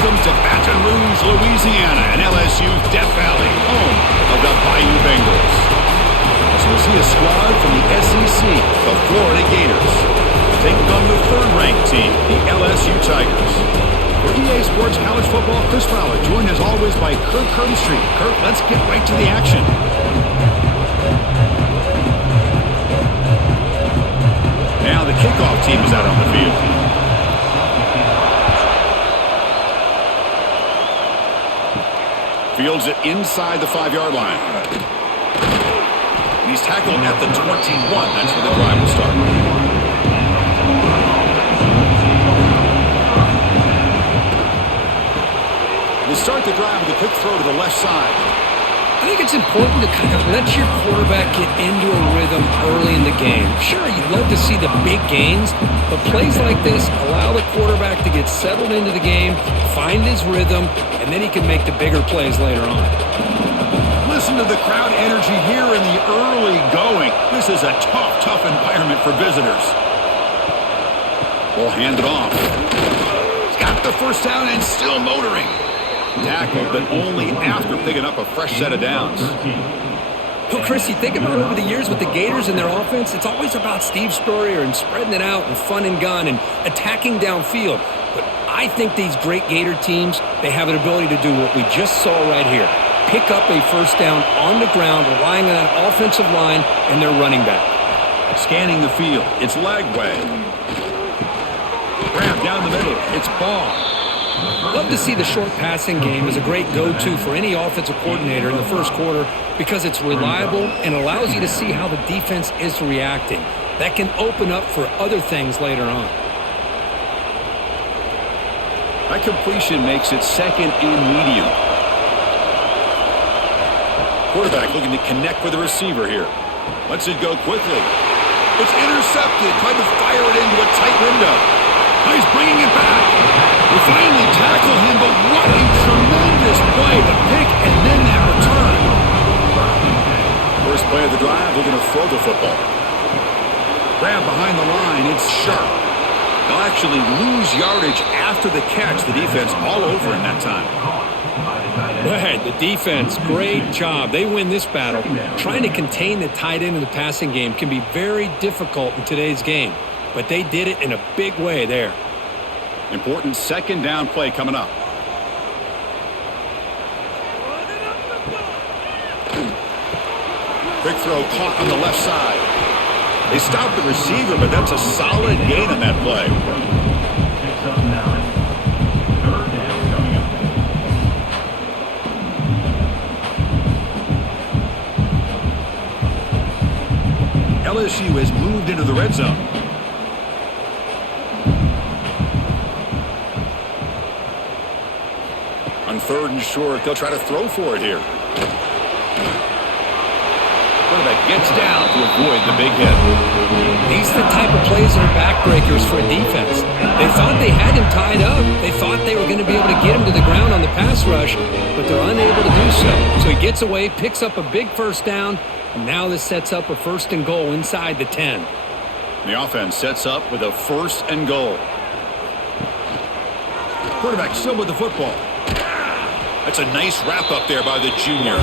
Welcome to Baton Rouge, Louisiana, and LSU's Death Valley, home of the Bayou Bengals. As we'll see a squad from the SEC, the Florida Gators, taking on the third-ranked team, the LSU Tigers. For EA Sports College Football, Chris Fowler, joined as always by Kirk Herbstreit. Kirk, let's get right to the action. Now the kickoff team is out on the field. Fields it inside the 5-yard line. And he's tackled at the 21. That's where the drive will start. We'll start the drive with a quick throw to the left side. I think it's important to kind of let your quarterback get into a rhythm early in the game. Sure, you'd love to see the big gains, but plays like this allow the quarterback to get settled into the game, find his rhythm, and then he can make the bigger plays later on. Listen to the crowd energy here in the early going. This is a tough environment for visitors. We'll hand it off. He's got the first down and still motoring. Tackled, but only after picking up a fresh set of downs. Well, Chris, you think about over the years with the Gators and their offense, it's always about Steve Spurrier and spreading it out and fun and gun and attacking downfield. But I think these great Gator teams, they have an ability to do what we just saw right here. Pick up a first down on the ground, relying on that offensive line and their running back. Scanning the field, it's Lagway. Grab down the middle, it's Ball. Love to see the short passing game as a great go-to for any offensive coordinator in the first quarter because it's reliable and allows you to see how the defense is reacting. That can open up for other things later on. That completion makes it second and medium. Quarterback looking to connect with the receiver here. Lets it go quickly. It's intercepted. Tried to fire it into a tight window. Now he's bringing it back. We finally tackle him, but what a tremendous play. The pick and then that return. First play of the drive, we're going to throw the football. Grab behind the line, it's Sharp. They'll actually lose yardage after the catch. The defense all over in that time. Right, the defense, great job. They win this battle. Trying to contain the tight end in the passing game can be very difficult in today's game, but they did it in a big way there. Important second down play coming up. Quick throw caught on the left side. They stopped the receiver, but that's a solid gain on that play. LSU has moved into the red zone. On third and short, they'll try to throw for it here. Quarterback gets down to avoid the big hit. These are the type of plays that are backbreakers for a defense. They thought they had him tied up. They thought they were going to be able to get him to the ground on the pass rush, but they're unable to do so. So he gets away, picks up a big first down, and now this sets up a first and goal inside the 10. The offense sets up with a first and goal. Quarterback still with the football. That's a nice wrap up there by the junior.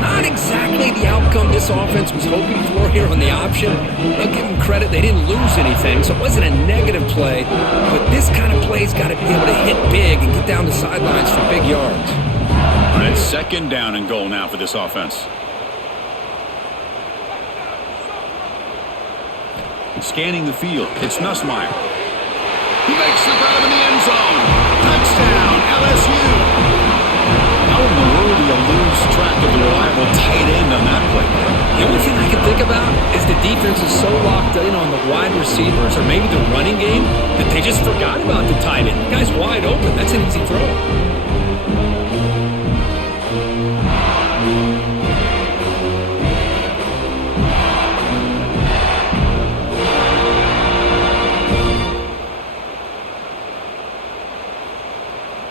Not exactly the outcome this offense was hoping for here on the option. I'll give them credit. They didn't lose anything, so it wasn't a negative play. But this kind of play's got to be able to hit big and get down the sidelines for big yards. All right, second down and goal now for this offense. Scanning the field, it's Nussmeier. He makes the grab in the end zone. Touchdown, LSU. How in the world do you lose track of the reliable tight end on that play? The only thing I can think about is the defense is so locked in on the wide receivers or maybe the running game that they just forgot about the tight end. The guy's wide open. That's an easy throw.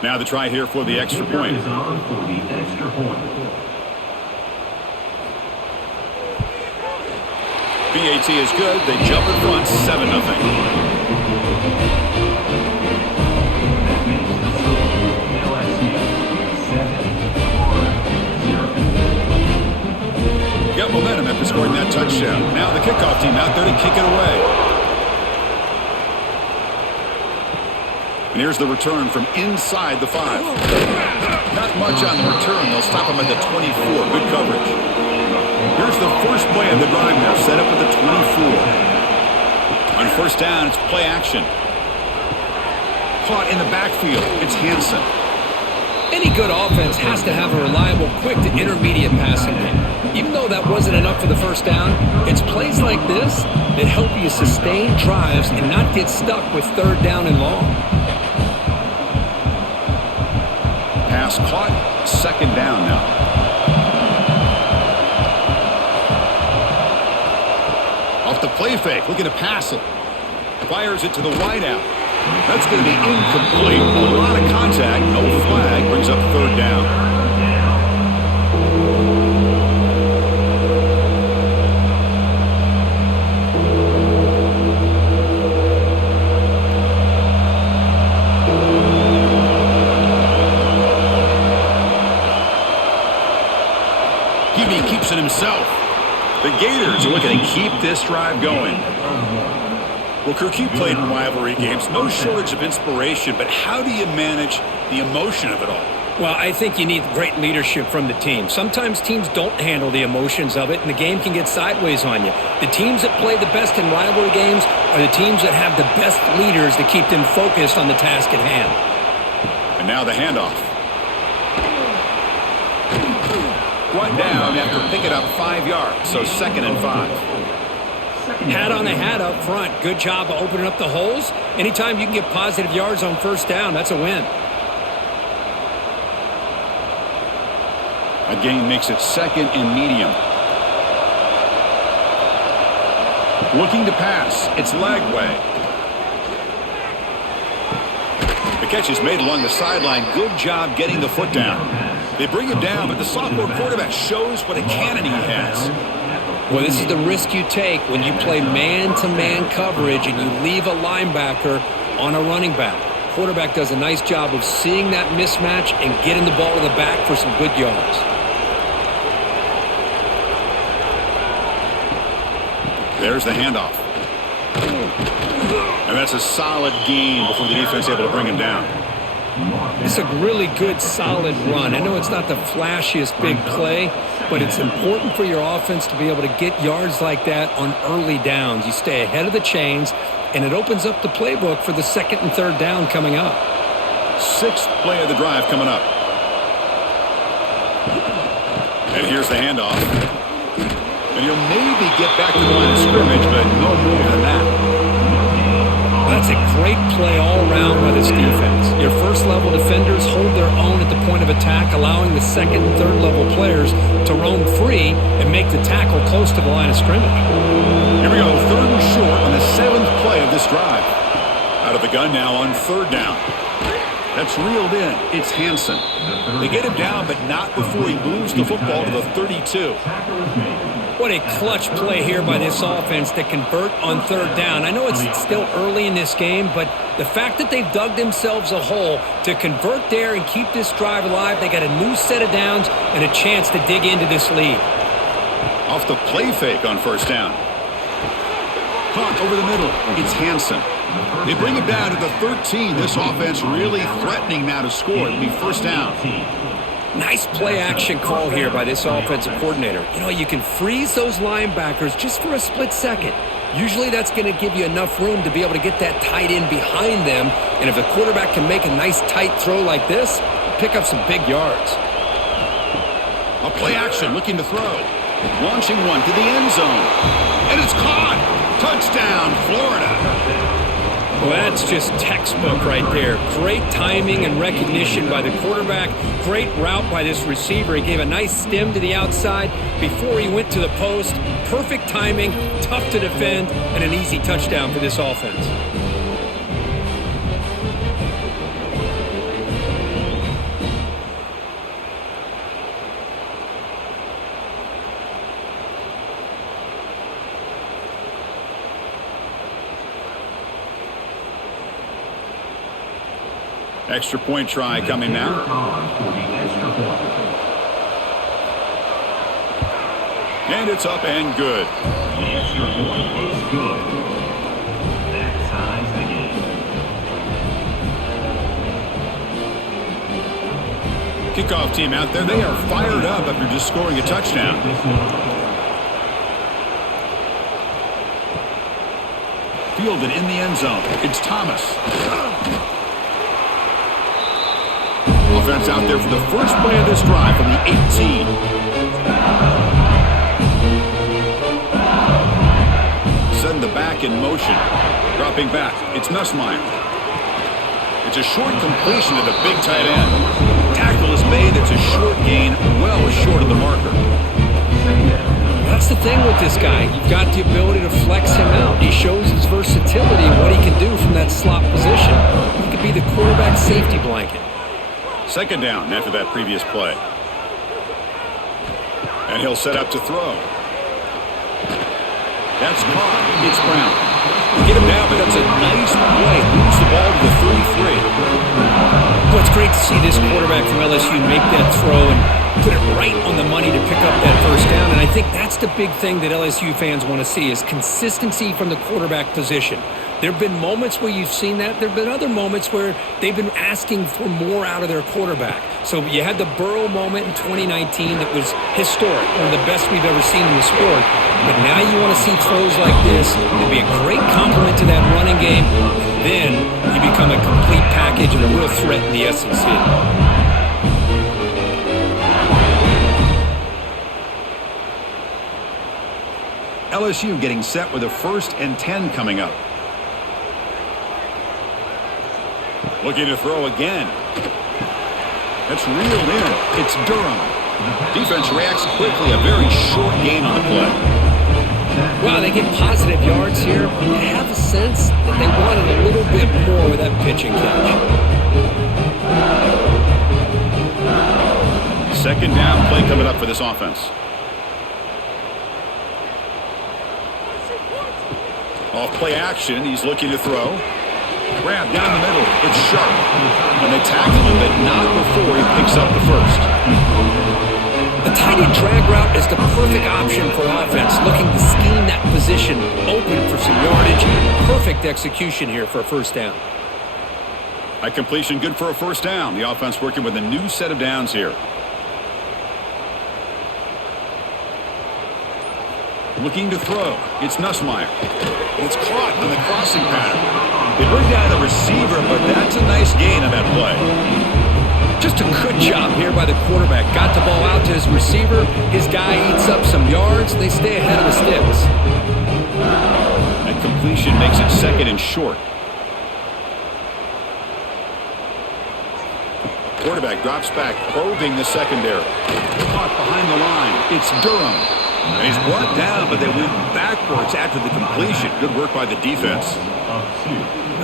Now the try here for the extra point. BAT is good. They jump in front, 7-0. touchdown. Now the kickoff team out there to kick it away. And here's the return from inside the 5. Not much on the return. They'll stop him at the 24. Good coverage. Here's the first play of the drive now, set up at the 24. On first down, it's play action. Caught in the backfield. It's Hansen. Any good offense has to have a reliable, quick to intermediate passing game. Even though that wasn't enough for the first down, it's plays like this that help you sustain drives and not get stuck with third down and long. Pass caught. Second down now. Off the play fake, looking to pass it. Fires it to the wideout. That's going to be incomplete. A lot of contact, no flag, brings up third down. He keeps it himself. The Gators are looking to keep this drive going. Well, Kirk, you played in rivalry games. No shortage of inspiration, but how do you manage the emotion of it all? Well, I think you need great leadership from the team. Sometimes teams don't handle the emotions of it, and the game can get sideways on you. The teams that play the best in rivalry games are the teams that have the best leaders to keep them focused on the task at hand. And now the handoff. Brought down after picking up 5 yards, so 2nd and 5. Hat on a hat up front. Good job of opening up the holes. Anytime you can get positive yards on first down, that's a win. A gain makes it 2nd and medium. Looking to pass. It's Lagway. The catch is made along the sideline. Good job getting the foot down. They bring him down, but the sophomore quarterback shows what a cannon he has. Well, this is the risk you take when you play man-to-man coverage and you leave a linebacker on a running back. Quarterback does a nice job of seeing that mismatch and getting the ball to the back for some good yards. There's the handoff. And that's a solid gain before the defense is able to bring him down. It's a really good, solid run. I know it's not the flashiest big play, but it's important for your offense to be able to get yards like that on early downs. You stay ahead of the chains, and it opens up the playbook for the 2nd and 3rd down coming up. 6th play of the drive coming up. And here's the handoff. And he'll maybe get back to the line of scrimmage, but no more than that. That's a great play all around by this defense. Your first-level defenders hold their own at the point of attack, allowing the 2nd and 3rd level players to roam free and make the tackle close to the line of scrimmage. Here we go, 3rd and short on the 7th play of this drive. Out of the gun now on 3rd down. That's reeled in. It's Hansen. They get him down, but not before he moves the football to the 32. What a clutch play here by this offense to convert on 3rd down. I know it's still early in this game, but the fact that they've dug themselves a hole to convert there and keep this drive alive, they got a new set of downs and a chance to dig into this lead. Off the play fake on first down. Caught over the middle. It's Hansen. They bring him down to the 13. This offense really threatening now to score. It'll be first down. Nice play action call here by this offensive coordinator. You know, you can freeze those linebackers just for a split second. Usually that's going to give you enough room to be able to get that tight end behind them. And if the quarterback can make a nice tight throw like this, pick up some big yards. A play action looking to throw. Launching one to the end zone. And it's caught. Touchdown, Florida. Well, that's just textbook right there. Great timing and recognition by the quarterback. Great route by this receiver. He gave a nice stem to the outside before he went to the post. Perfect timing, tough to defend, and an easy touchdown for this offense. Extra point try coming now. And it's up and good. The extra point is good. That ties the game. Kickoff team out there, they are fired up after just scoring a touchdown. Fielded in the end zone. It's Thomas. Offense out there for the first play of this drive from the 18. Send the back in motion. Dropping back. It's Nussmeier. It's a short completion to the big tight end. Tackle is made. It's a short gain, well short of the marker. That's the thing with this guy. You've got the ability to flex him out. He shows his versatility and what he can do from that slot position. He could be the quarterback safety blanket. Second down after that previous play. And he'll set up to throw. That's caught. It's Brown. Get him down, but that's a nice play. Moves the ball to the 33. Well, it's great to see this quarterback from LSU make that throw and put it right on the money to pick up that first down. And I think that's the big thing that LSU fans want to see is consistency from the quarterback position. There have been moments where you've seen that. There have been other moments where they've been asking for more out of their quarterback. So you had the Burrow moment in 2019 that was historic, one of the best we've ever seen in the sport. But now you want to see throws like this. It'd be a great complement to that running game. Then you become a complete package and a real threat in the SEC. LSU getting set with a 1st and 10 coming up. Looking to throw again. That's reeled in. It's Durham. Defense reacts quickly. A very short gain on the play. Wow, they get positive yards here. But you have a sense that they wanted a little bit more with that pitch and catch. Second down play coming up for this offense. Off play action. He's looking to throw. Grab down the middle. It's Sharp. And they tackle him, but not before he picks up the first. The tight end drag route is the perfect option for offense, looking to scheme that position open for some yardage. Perfect execution here for a first down. A completion good for a first down. The offense working with a new set of downs here. Looking to throw. It's Nussmeier. It's caught on the crossing pattern. They bring down the receiver, but that's a nice gain on that play. Just a good job here by the quarterback. Got the ball out to his receiver. His guy eats up some yards. They stay ahead of the sticks. That completion makes it 2nd and short. Quarterback drops back, probing the secondary. Caught behind the line. It's Durham. And he's brought down, but they went backwards after the completion. Good work by the defense.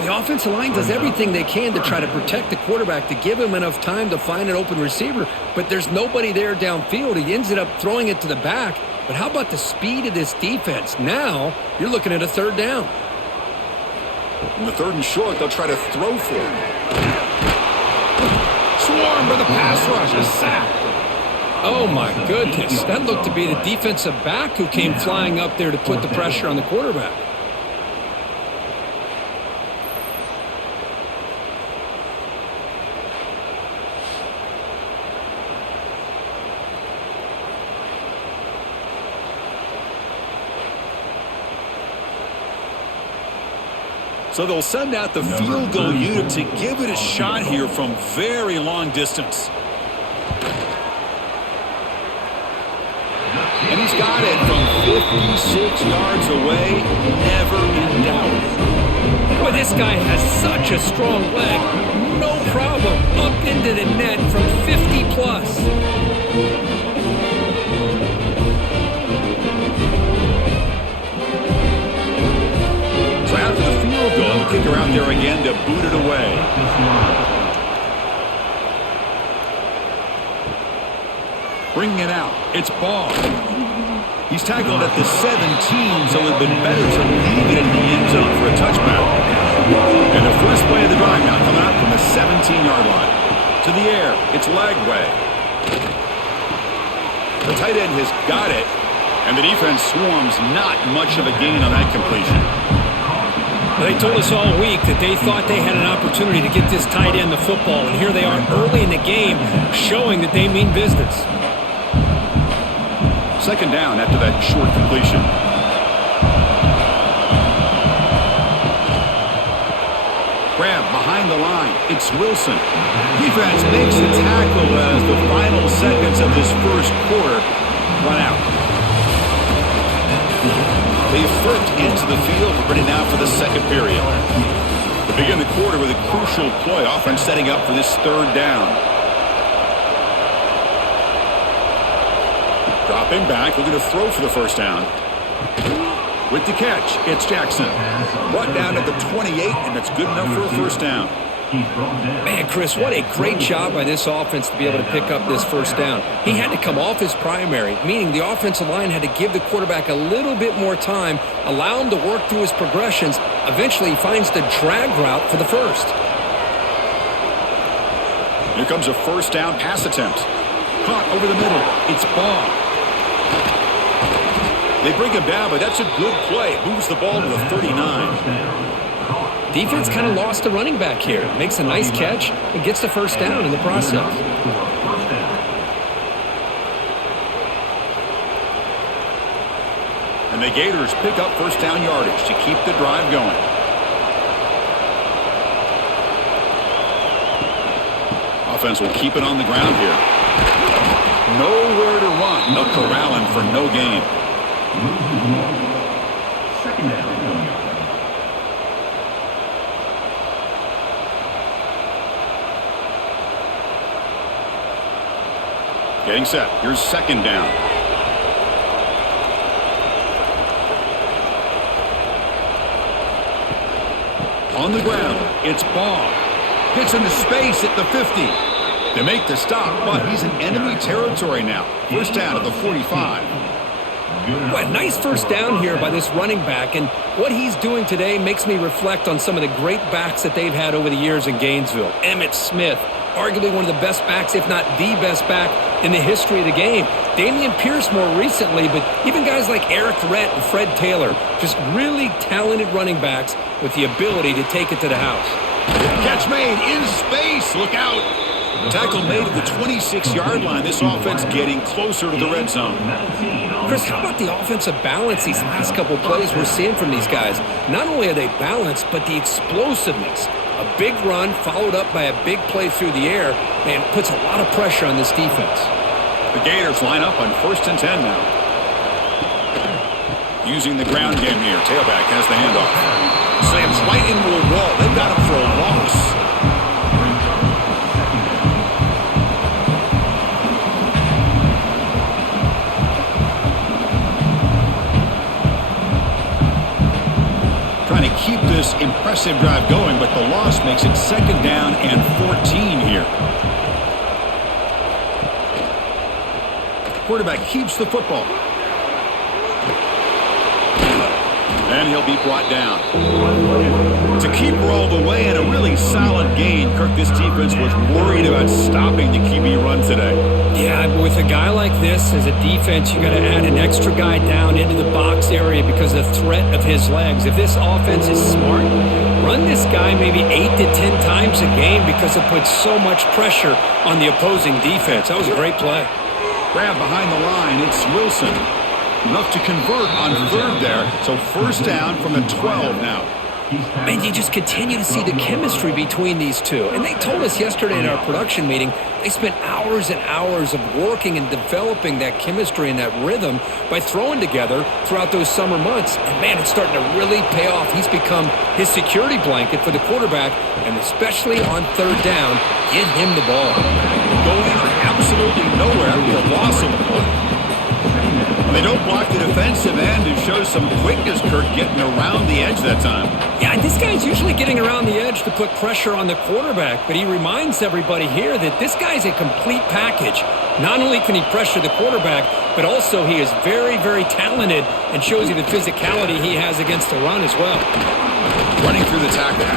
The offensive line does everything they can to try to protect the quarterback, to give him enough time to find an open receiver, but there's nobody there downfield. He ends up throwing it to the back. But how about the speed of this defense? Now you're looking at a 3rd down. In the 3rd and short, they'll try to throw for him. Swarm for the pass rush, a sack. Oh, my goodness. That looked to be the defensive back who came flying up there to put the pressure on the quarterback. So they'll send out the field goal unit to give it a shot here from very long distance. And he's got it from 56 yards away, never in doubt. Boy, this guy has such a strong leg. No problem. Up into the net from 50 plus. So after the field goal, the kicker out there again to boot it away. Bringing it out. It's Ball. He's tackled at the 17, so it would have been better to leave it in the end zone for a touchback. And the first play of the drive now coming out from the 17-yard line. To the air. It's Lagway. The tight end has got it. And the defense swarms, not much of a gain on that completion. They told us all week that they thought they had an opportunity to get this tight end the football, and here they are early in the game showing that they mean business. Second down after that short completion. Grab behind the line. It's Wilson. Defense makes the tackle as the final seconds of this first quarter run out. They've flipped into the field, ready now for the second period. To begin the quarter with a crucial play, offense setting up for this third down. Dropping back, looking to throw for the first down. With the catch, it's Jackson. Brought down at the 28, and that's good enough for a first down. Man, Chris, what a great job by this offense to be able to pick up this first down. He had to come off his primary, meaning the offensive line had to give the quarterback a little bit more time, allow him to work through his progressions. Eventually, he finds the drag route for the first. Here comes a first down pass attempt. Caught over the middle. It's Baugh. They bring him down, but that's a good play. It moves the ball to the 39. Defense kind of lost the running back here. Makes a nice catch and gets the first down in the process. And the Gators pick up first down yardage to keep the drive going. Offense will keep it on the ground here. Nowhere to run. No corralling for no gain. Second down. Getting set. Here's second down. On the ground, it's Baugh. Gets into space at the 50. They make the stop, but he's in enemy territory now. First down at the 45. What a nice first down here by this running back, and what he's doing today makes me reflect on some of the great backs that they've had over the years in Gainesville. Emmitt Smith, arguably one of the best backs, if not the best back in the history of the game. Damian Pierce more recently, but even guys like Eric Rhett and Fred Taylor, just really talented running backs with the ability to take it to the house. Catch made in space. Look out. Tackle made at the 26-yard line. This offense getting closer to the red zone. Chris, how about the offensive balance these last couple plays we're seeing from these guys? Not only are they balanced, but the explosiveness. A big run followed up by a big play through the air, man, puts a lot of pressure on this defense. The Gators line up on 1st and 10 now. Using the ground game here. Tailback has the handoff. Slams right into a wall. They've got him for a loss. Trying to keep this impressive drive going, but the loss makes it second down and 14 here. Quarterback keeps the football. And he'll be brought down. To keep her all the way and a really solid gain. Kirk, this defense was worried about stopping the QB run today. Yeah, with a guy like this as a defense, you got to add an extra guy down into the box area because of the threat of his legs. If this offense is smart, run this guy maybe 8 to 10 times a game because it puts so much pressure on the opposing defense. That was a great play. Grab behind the line. It's Wilson. Enough to convert on third there. So first down from the 12 now. Man, you just continue to see the chemistry between these two. And they told us yesterday in our production meeting, they spent hours and hours of working and developing that chemistry and that rhythm by throwing together throughout those summer months. And man, it's starting to really pay off. He's become his security blanket for the quarterback, and especially on third down, get him the ball. Going absolutely nowhere. It'll be a loss of the ball. They don't block the defensive end and show some quickness, Kirk, getting around the edge that time. Yeah, this guy's usually getting around the edge to put pressure on the quarterback, but he reminds everybody here that this guy's a complete package. Not only can he pressure the quarterback, but also he is very, very talented and shows you the physicality he has against the run as well. Running through the tackle.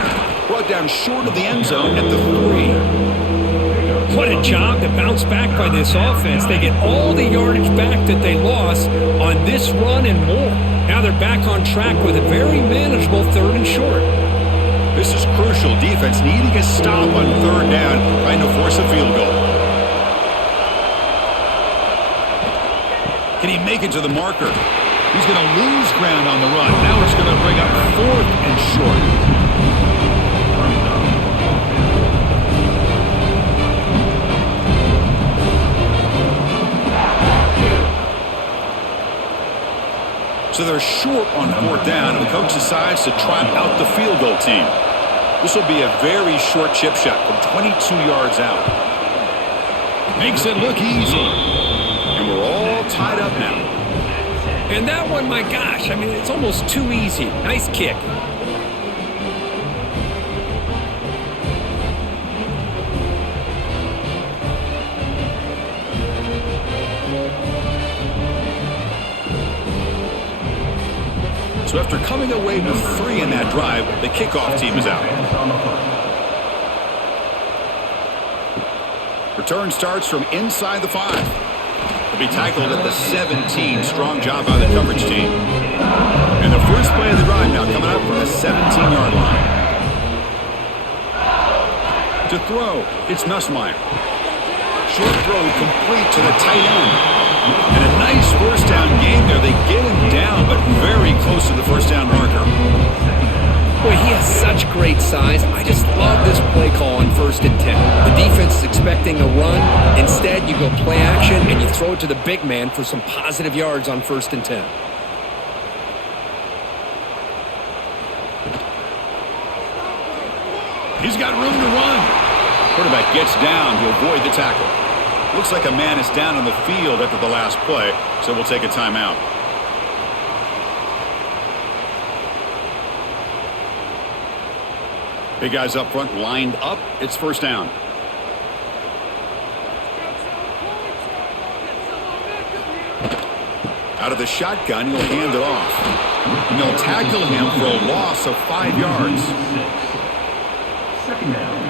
Brought down short of the end zone at the 3. What a job to bounce back by this offense. They get all the yardage back that they lost on this run and more. Now they're back on track with a very manageable 3rd and short. This is crucial. Defense needing a stop on 3rd down, trying to force a field goal. Can he make it to the marker? He's going to lose ground on the run. Now it's going to bring up 4th and short. So they're short on 4th down, and the coach decides to trot out the field goal team. This will be a very short chip shot from 22 yards out. Makes it look easy. And we're all tied up now. And that one, my gosh, I mean, it's almost too easy. Nice kick. So after coming away with 3 in that drive, the kickoff team is out. Return starts from inside the 5. He'll be tackled at the 17. Strong job by the coverage team. And the first play of the drive now coming up from the 17-yard line. To throw, it's Nussmeier. Short throw complete to the tight end. And a nice first down game there. They get him down, but very close to the first down marker. Boy, he has such great size. I just love this play call on 1st and 10. The defense is expecting a run. Instead, you go play action, and you throw it to the big man for some positive yards on 1st and 10. He's got room to run. Quarterback gets down to avoid the tackle. Looks like a man is down on the field after the last play, so we'll take a timeout. Big guys up front lined up. It's 1st down. Out of the shotgun, he'll hand it off. And they'll tackle him for a loss of 5 yards. 2nd down.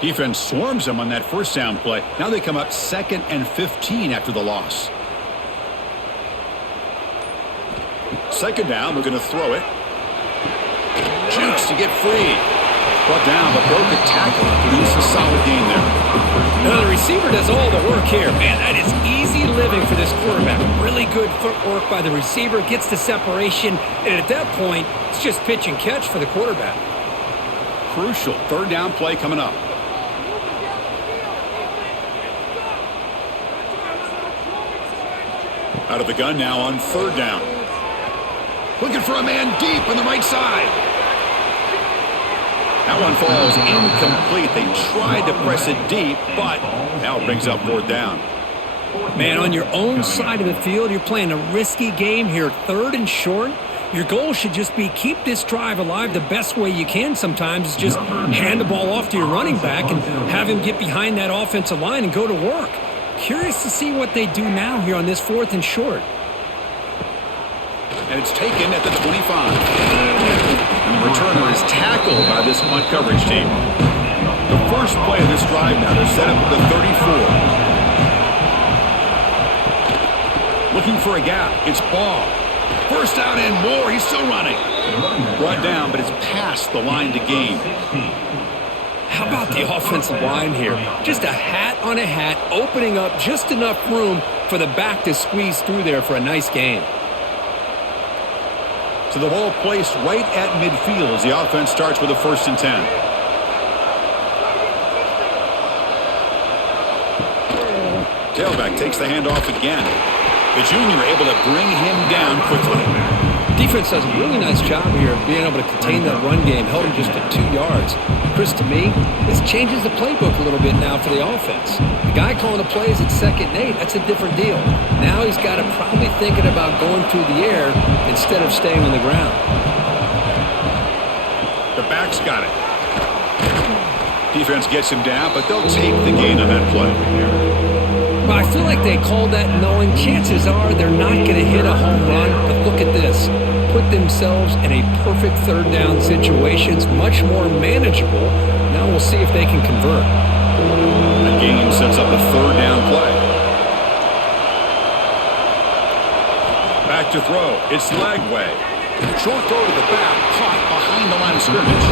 Defense swarms them on that first down play. Now they come up 2nd and 15 after the loss. 2nd down, we're going to throw it. Jukes to get free. Brought down, but broke a tackle. Produces a solid gain there. Now the receiver does all the work here. Man, that is easy living for this quarterback. Really good footwork by the receiver. Gets the separation. And at that point, it's just pitch and catch for the quarterback. Crucial 3rd down play coming up. Out of the gun now on 3rd down. Looking for a man deep on the right side. That one falls incomplete. They tried to press it deep, but now it brings up 4th down. Man, on your own side of the field, you're playing a risky game here. 3rd and short. Your goal should just be keep this drive alive the best way you can sometimes. Is just hand the ball off to your running back and have him get behind that offensive line and go to work. Curious to see what they do now here on this 4th and short. And it's taken at the 25. And the returner is tackled by this punt coverage team. The first play of this drive now, they're set up at the 34. Looking for a gap. It's Ball. First down and more. He's still running. Brought down, but it's past the line to gain. How about the offensive line here? Just a hat on a hat, opening up just enough room for the back to squeeze through there for a nice gain. So the ball placed right at midfield as the offense starts with a 1st and 10. Tailback takes the handoff again. The junior able to bring him down quickly. Defense does a really nice job here of being able to contain that run game, held him just at 2 yards. Chris, to me, this changes the playbook a little bit now for the offense. The guy calling the plays at 2nd and 8, that's a different deal. Now he's got to probably thinking about going through the air instead of staying on the ground. The back's got it. Defense gets him down, but they'll take the gain on that play. Well, I feel like they called that knowing chances are they're not going to hit a home run. But look at this. Put themselves in a perfect third down situation. It's much more manageable. Now we'll see if they can convert. The game sets up a third down play. Back to throw. It's Lagway. Short throw to the back, caught behind the line of scrimmage.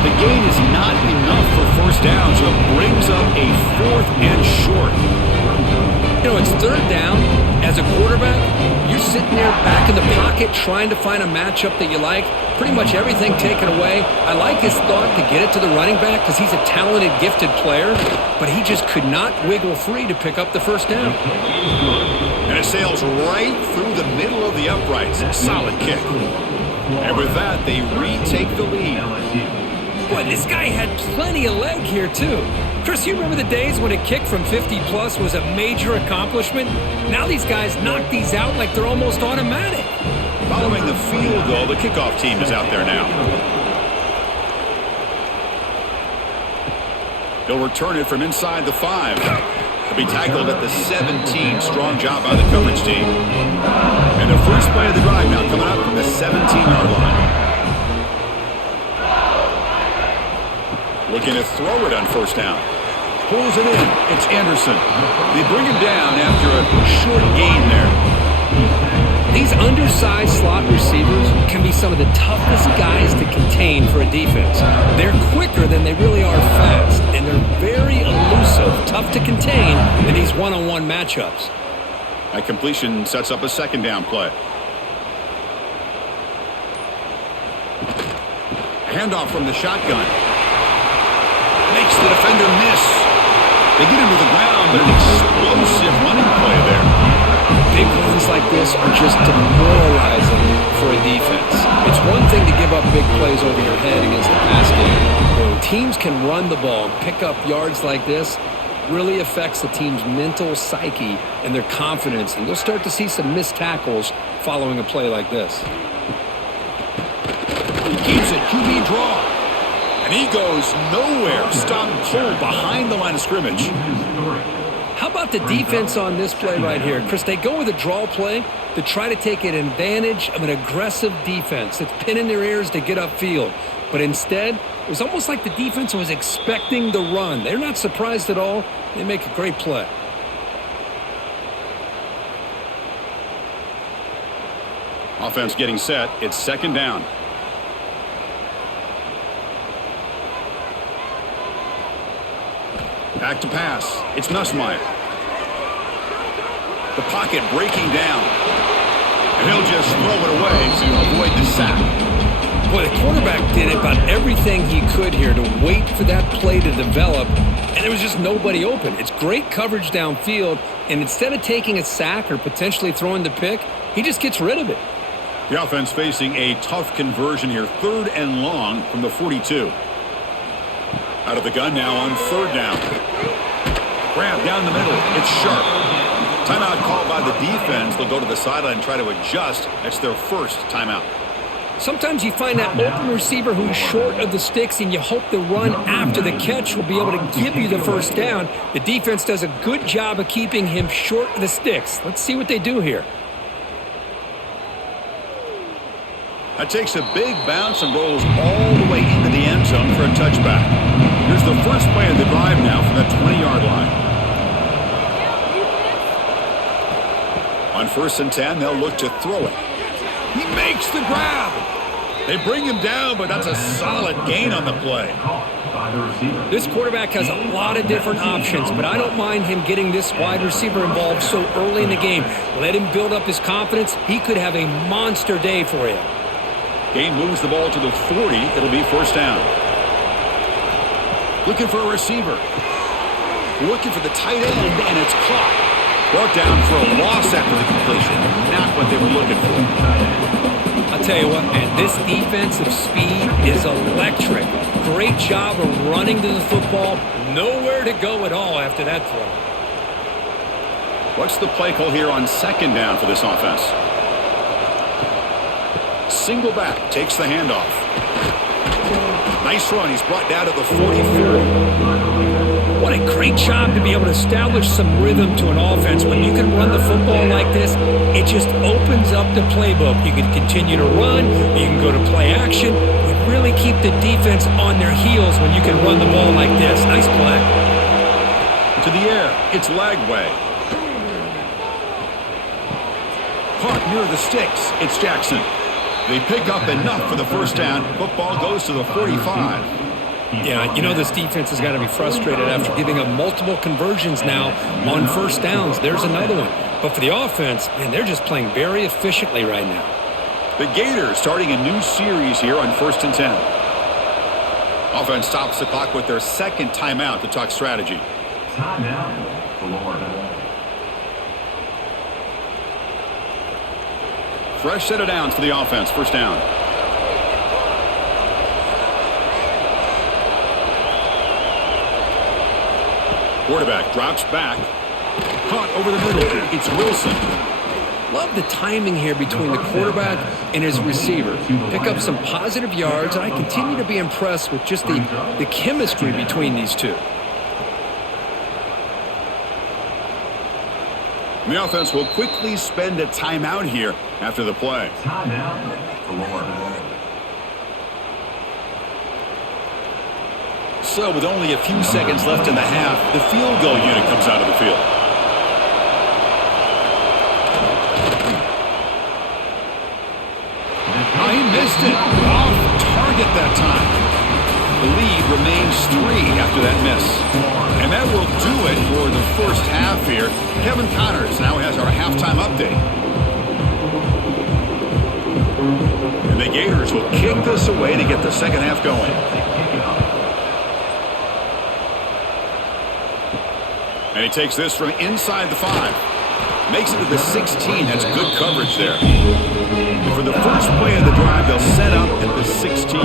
The gain is not enough for first down, so it brings up a 4th and short. You know, it's third down. As a quarterback, you're sitting there back in the pocket trying to find a matchup that you like. Pretty much everything taken away. I like his thought to get it to the running back because he's a talented, gifted player, but he just could not wiggle free to pick up the first down. And it sails right through the middle of the uprights. Solid kick. And with that, they retake the lead. Boy, this guy had plenty of leg here, too. Chris, you remember the days when a kick from 50-plus was a major accomplishment? Now these guys knock these out like they're almost automatic. Following the field goal, the kickoff team is out there now. They'll return it from inside the 5. He'll be tackled at the 17. Strong job by the coverage team. And the first play of the drive now coming up from the 17-yard line. Looking to throw it on first down. Pulls it in. It's Anderson. They bring him down after a short gain there. These undersized slot receivers can be some of the toughest guys to contain for a defense. They're quicker than they really are fast, and they're very elusive, tough to contain in these one-on-one matchups. That completion sets up a second down play. Handoff from the shotgun. Makes the defender miss. They get him to the ground, but an explosive running play there. Big runs like this are just demoralizing for a defense. It's one thing to give up big plays over your head against the pass game. When teams can run the ball and pick up yards like this, really affects the team's mental psyche and their confidence, and you'll start to see some missed tackles following a play like this. He keeps it, QB draw. And he goes nowhere. Stopped cold behind the line of scrimmage. How about the defense on this play right here? Chris, they go with a draw play to try to take an advantage of an aggressive defense that's pinning their ears to get upfield. But instead, it was almost like the defense was expecting the run. They're not surprised at all. They make a great play. Offense getting set. It's second down. Back to pass. It's Nussmeier. The pocket breaking down. And he'll just throw it away to avoid the sack. Boy, the quarterback did about everything he could here to wait for that play to develop, and there was just nobody open. It's great coverage downfield, and instead of taking a sack or potentially throwing the pick, he just gets rid of it. The offense facing a tough conversion here. 3rd and long from the 42. Out of the gun now on 3rd down. Grab down the middle. It's sharp. Timeout called by the defense. They'll go to the sideline and try to adjust. That's their first timeout. Sometimes you find that open receiver who's short of the sticks, and you hope the run after the catch will be able to give you the first down. The defense does a good job of keeping him short of the sticks. Let's see what they do here. That takes a big bounce and rolls all the way into the end zone for a touchback. Here's the first play of the drive now from the 20-yard line. On 1st and 10, they'll look to throw it. He makes the grab. They bring him down, but that's a solid gain on the play. This quarterback has a lot of different options, but I don't mind him getting this wide receiver involved so early in the game. Let him build up his confidence. He could have a monster day for you. Gain moves the ball to the 40. It'll be first down. Looking for a receiver. Looking for the tight end, and it's caught. Brought down for a loss after the completion. Not what they were looking for. I'll tell you what, man, this defensive speed is electric. Great job of running to the football. Nowhere to go at all after that throw. What's the play call here on 2nd down for this offense? Single back, takes the handoff. Nice run. He's brought down to the 44. What a great job to be able to establish some rhythm to an offense. When you can run the football like this, it just opens up the playbook. You can continue to run, you can go to play action, but really keep the defense on their heels when you can run the ball like this. Nice play. To the air, it's Lagway. Caught near the sticks, it's Jackson. They pick up enough for the first down. Football goes to the 45. Yeah, you know this defense has got to be frustrated after giving up multiple conversions now on first downs. There's another one. But for the offense, man, they're just playing very efficiently right now. The Gators starting a new series here on 1st and 10. Offense stops the clock with their second timeout to talk strategy. Timeout, Florida. Fresh set of downs for the offense. First down. Quarterback drops back. Caught over the middle. It's Wilson. Love the timing here between the quarterback and his receiver. Pick up some positive yards, and I continue to be impressed with just the chemistry between these two. The offense will quickly spend a timeout here after the play. Timeout, Florida. So with only a few seconds left in the half, the field goal unit comes out of the field. Oh, he missed it. Off target that time. The lead remains 3 after that miss. And that will do it for the first half here. Kevin Connors now has our halftime update. And the Gators will kick this away to get the second half going. And he takes this from inside the 5. Makes it to the 16. That's good coverage there. And for the first play of the drive, they'll set up at the 16.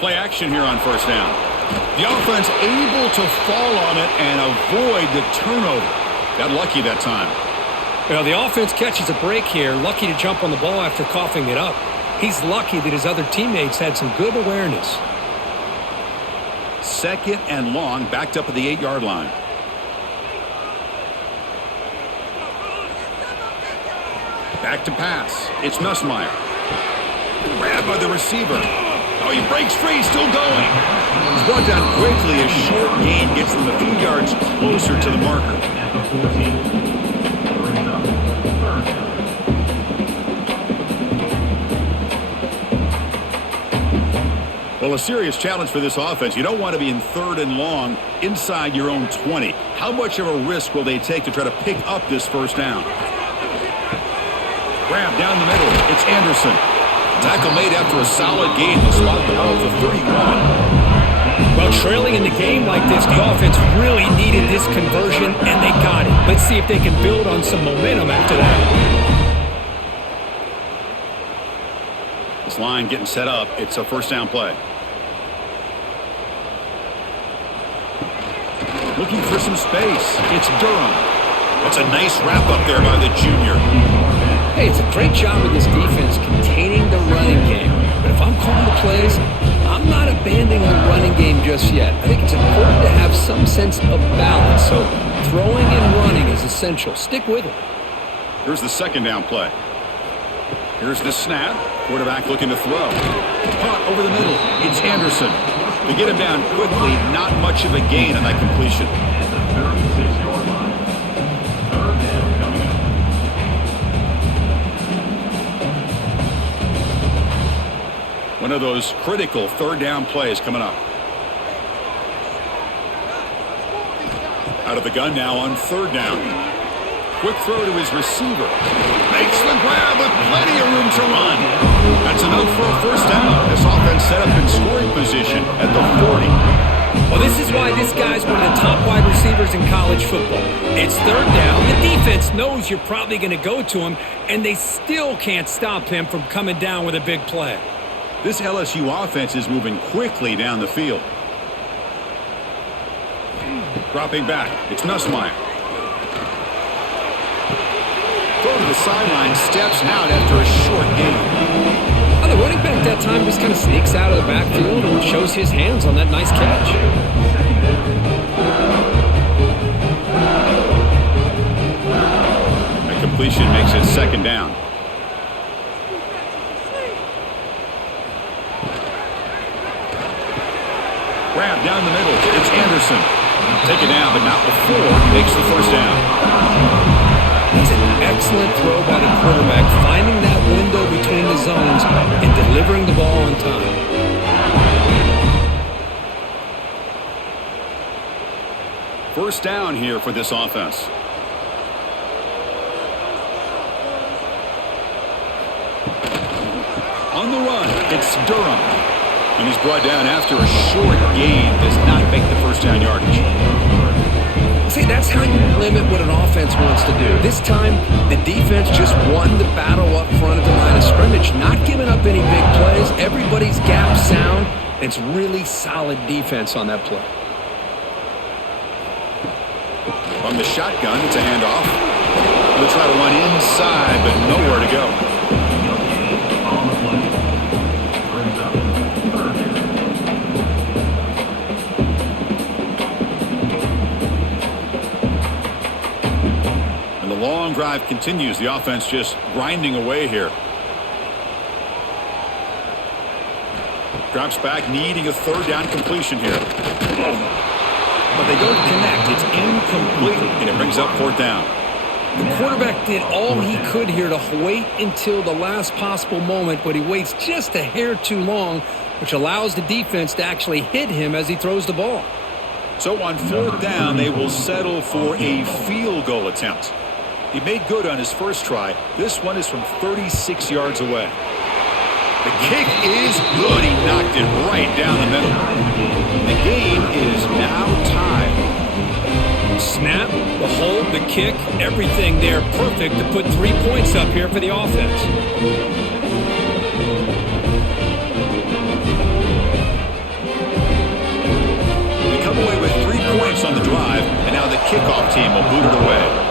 Play action here on first down. The offense able to fall on it and avoid the turnover. Got lucky that time. Well, the offense catches a break here. Lucky to jump on the ball after coughing it up. He's lucky that his other teammates had some good awareness. Second and long, backed up at the 8-yard line. Back to pass. It's Nussmeier. Grabbed by the receiver. Oh, he breaks free, still going. He's brought down quickly. A short gain gets them a few yards closer to the marker. Well, a serious challenge for this offense. You don't want to be in 3rd and long inside your own 20. How much of a risk will they take to try to pick up this first down? Grab down the middle. It's Anderson. Tackle made after a solid gain. He'll spot the ball for 31. Well, trailing in the game like this, the offense really needed this conversion, and they got it. Let's see if they can build on some momentum after that. This line getting set up. It's a first down play. Looking for some space. It's Durham. That's a nice wrap up there by the junior. Hey, it's a great job of this defense containing the running game. But if I'm calling the plays, I'm not abandoning the running game just yet. I think it's important to have some sense of balance. So throwing and running is essential. Stick with it. Here's the second down play. Here's the snap. Quarterback looking to throw. Caught over the middle. It's Anderson. They get him down quickly. Not much of a gain on that completion. One of those critical 3rd down plays coming up. Out of the gun now on 3rd down. Quick throw to his receiver. Makes the grab with plenty of room to run. That's enough for a first down. This offense set up in scoring position at the 40. Well, this is why this guy's one of the top wide receivers in college football. It's 3rd down. The defense knows you're probably going to go to him, and they still can't stop him from coming down with a big play. This LSU offense is moving quickly down the field. Dropping back. It's Nussmeier. Throw to the sideline, steps out after a short gain. Now the running back that time just kind of sneaks out of the backfield and shows his hands on that nice catch. The completion makes it second down. Grab down the middle. It's Anderson. Take it down, but not before he makes the first down. That's an excellent throw by the quarterback, finding that window between the zones and delivering the ball on time. First down here for this offense. On the run, it's Durham. And he's brought down after a short gain. Does not make the first down yardage. See, that's how you limit what an offense wants to do. This time, the defense just won the battle up front at the line of scrimmage, not giving up any big plays. Everybody's gap sound. It's really solid defense on that play. From the shotgun, it's a handoff. They'll try to run inside, but nowhere to go. And the long drive continues. The offense just grinding away here. Drops back, needing a third down completion here. But they don't connect. It's incomplete, And it brings up fourth down. The quarterback did all he could here to wait until the last possible moment, but he waits just a hair too long, which allows the defense to actually hit him as he throws the ball. So on fourth down, they will settle for a field goal attempt. He made good on his first try. This one is from 36 yards away. The kick is good. He knocked it right down the middle. The game is now tied. Snap, the hold, the kick, everything there perfect to put 3 points up here for the offense. They come away with 3 points on the drive, and now the kickoff team will boot it away.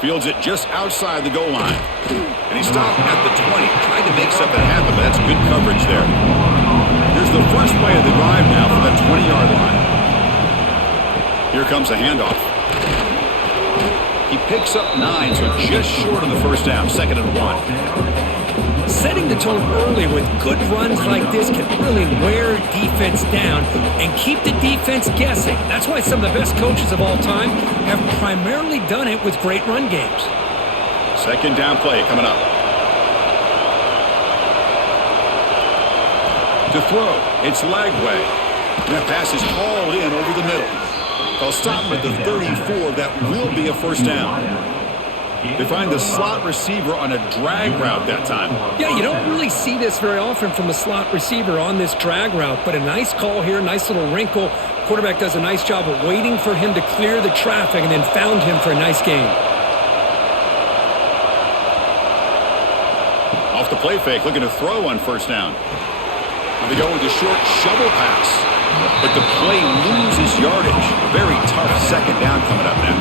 Fields it just outside the goal line. And he stopped at the 20. Tried to make something happen, but that's good coverage there. Here's the first play of the drive now from the 20-yard line. Here comes the handoff. He picks up 9, so just short of the first down. 2nd and 1. Setting the tone early with good runs like this can really wear defense down and keep the defense guessing. That's why some of the best coaches of all time have primarily done it with great run games. 2nd down play coming up. To throw, it's Lagway. And that pass is hauled in over the middle. They'll stop him at the 34. That will be a first down. They find the slot receiver on a drag route that time. Yeah, you don't really see this very often from a slot receiver on this drag route, but a nice call here, nice little wrinkle. Quarterback does a nice job of waiting for him to clear the traffic and then found him for a nice gain. Off the play fake, looking to throw on first down. And they go with a short shovel pass. But the play loses yardage. Very tough 2nd down coming up now.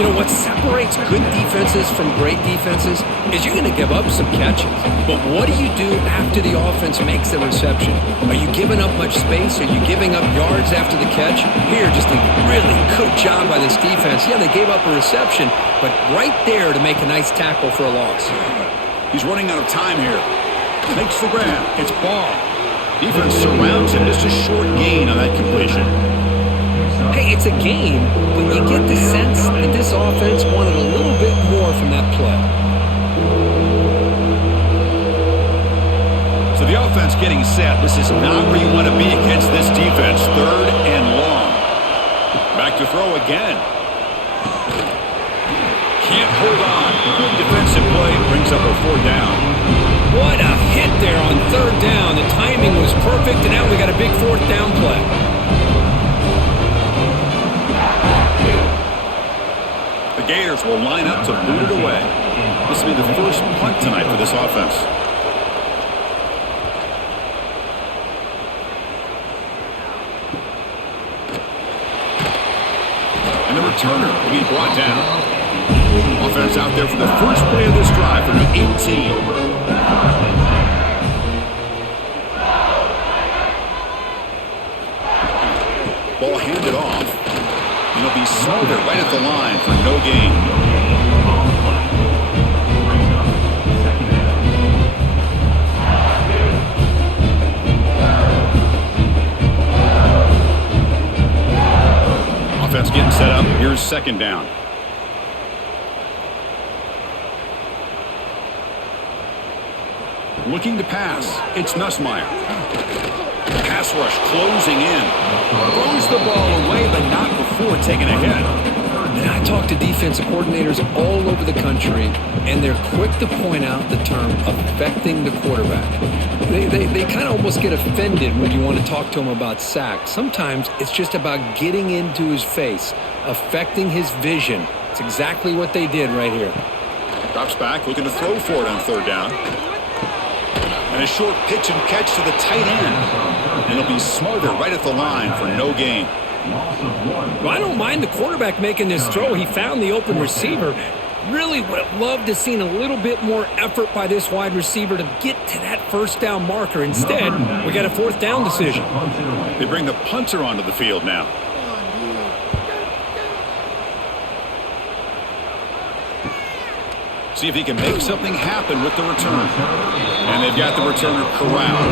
You know, what separates good defenses from great defenses is you're going to give up some catches. But what do you do after the offense makes the reception? Are you giving up much space? Are you giving up yards after the catch? Here, just a really good job by this defense. Yeah, they gave up a reception, but right there to make a nice tackle for a loss. He's running out of time here. Makes the grab. It's Ball. Defense surrounds him. Just a short gain on that completion. Hey, it's a game, but you get the sense that this offense wanted a little bit more from that play. So the offense getting set. This is not where you want to be against this defense. 3rd and long. Back to throw again. Can't hold on. Good defensive play. Brings up a 4th down. What a hit there on 3rd down. The timing was perfect, and now we got a big 4th down play. The Gators will line up to boot it away. This will be the first punt tonight for this offense. And the returner will be brought down. Offense out there for the first play of this drive from the 18. Ball handed off. And he'll be smothered right at the line for no gain. Offense getting set up. Here's second down. Looking to pass. It's Nussmeier. Pass rush closing in. Throws the ball away, but not before taking a hit. And I talk to defensive coordinators all over the country, and they're quick to point out the term affecting the quarterback. They kind of almost get offended when you want to talk to them about sacks. Sometimes it's just about getting into his face, affecting his vision. It's exactly what they did right here. Drops back, looking to throw for it on third down. And a short pitch and catch to the tight end. And he'll be smothered right at the line for no gain. Well, I don't mind the quarterback making this throw. He found the open receiver. Really would have loved to have seen a little bit more effort by this wide receiver to get to that first down marker. Instead, we got a fourth down decision. They bring the punter onto the field now. See if he can make something happen with the return. And they've got the returner corralled.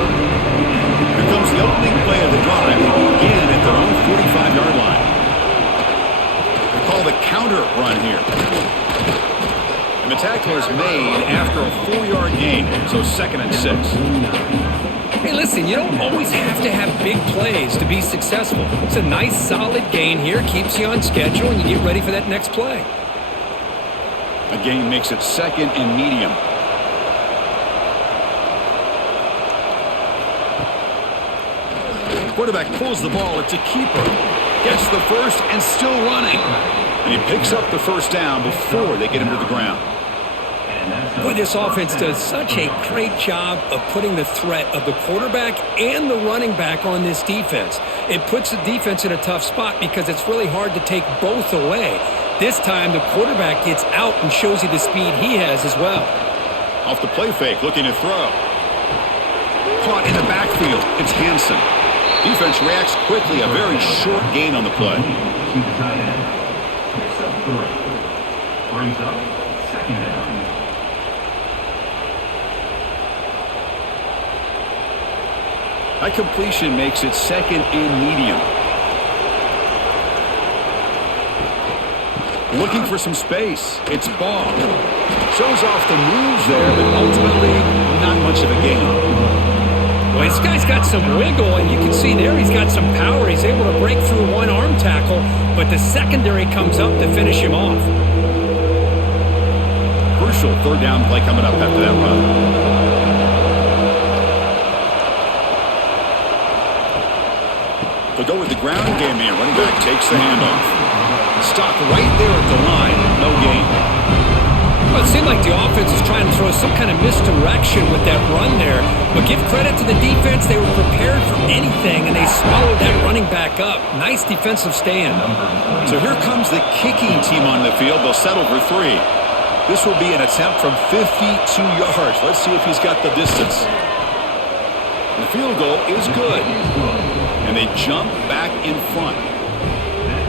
Here comes the opening play of the drive. They begin at their own 45-yard line. They call the counter run here. And the tackle is made after a 4-yard gain, so 2nd and 6. Hey, listen, you don't always have to have big plays to be successful. It's a nice, solid gain here, keeps you on schedule, and you get ready for that next play. A gain makes it 2nd and medium. Quarterback pulls the ball. It's a keeper. Gets the first and still running. And he picks up the first down before they get him to the ground. Boy, this offense does such a great job of putting the threat of the quarterback and the running back on this defense. It puts the defense in a tough spot because it's really hard to take both away. This time, the quarterback gets out and shows you the speed he has as well. Off the play fake, looking to throw. Caught in the backfield. It's Hansen. Defense reacts quickly. A very short gain on the play. Brings up 2nd down. That completion makes it 2nd and medium. Looking for some space. It's Ball. Shows off the moves there, but ultimately not much of a gain. Well, this guy's got some wiggle, and you can see there he's got some power. He's able to break through one arm tackle, but the secondary comes up to finish him off. Crucial 3rd down play coming up after that run. They'll go with the ground game here. Running back takes the handoff. Stopped right there at the line. No gain. Well, it seemed like the offense was trying to throw some kind of misdirection with that run there. But give credit to the defense. They were prepared for anything, and they swallowed that running back up. Nice defensive stand. So here comes the kicking team on the field. They'll settle for 3. This will be an attempt from 52 yards. Let's see if he's got the distance. The field goal is good. And they jump back in front.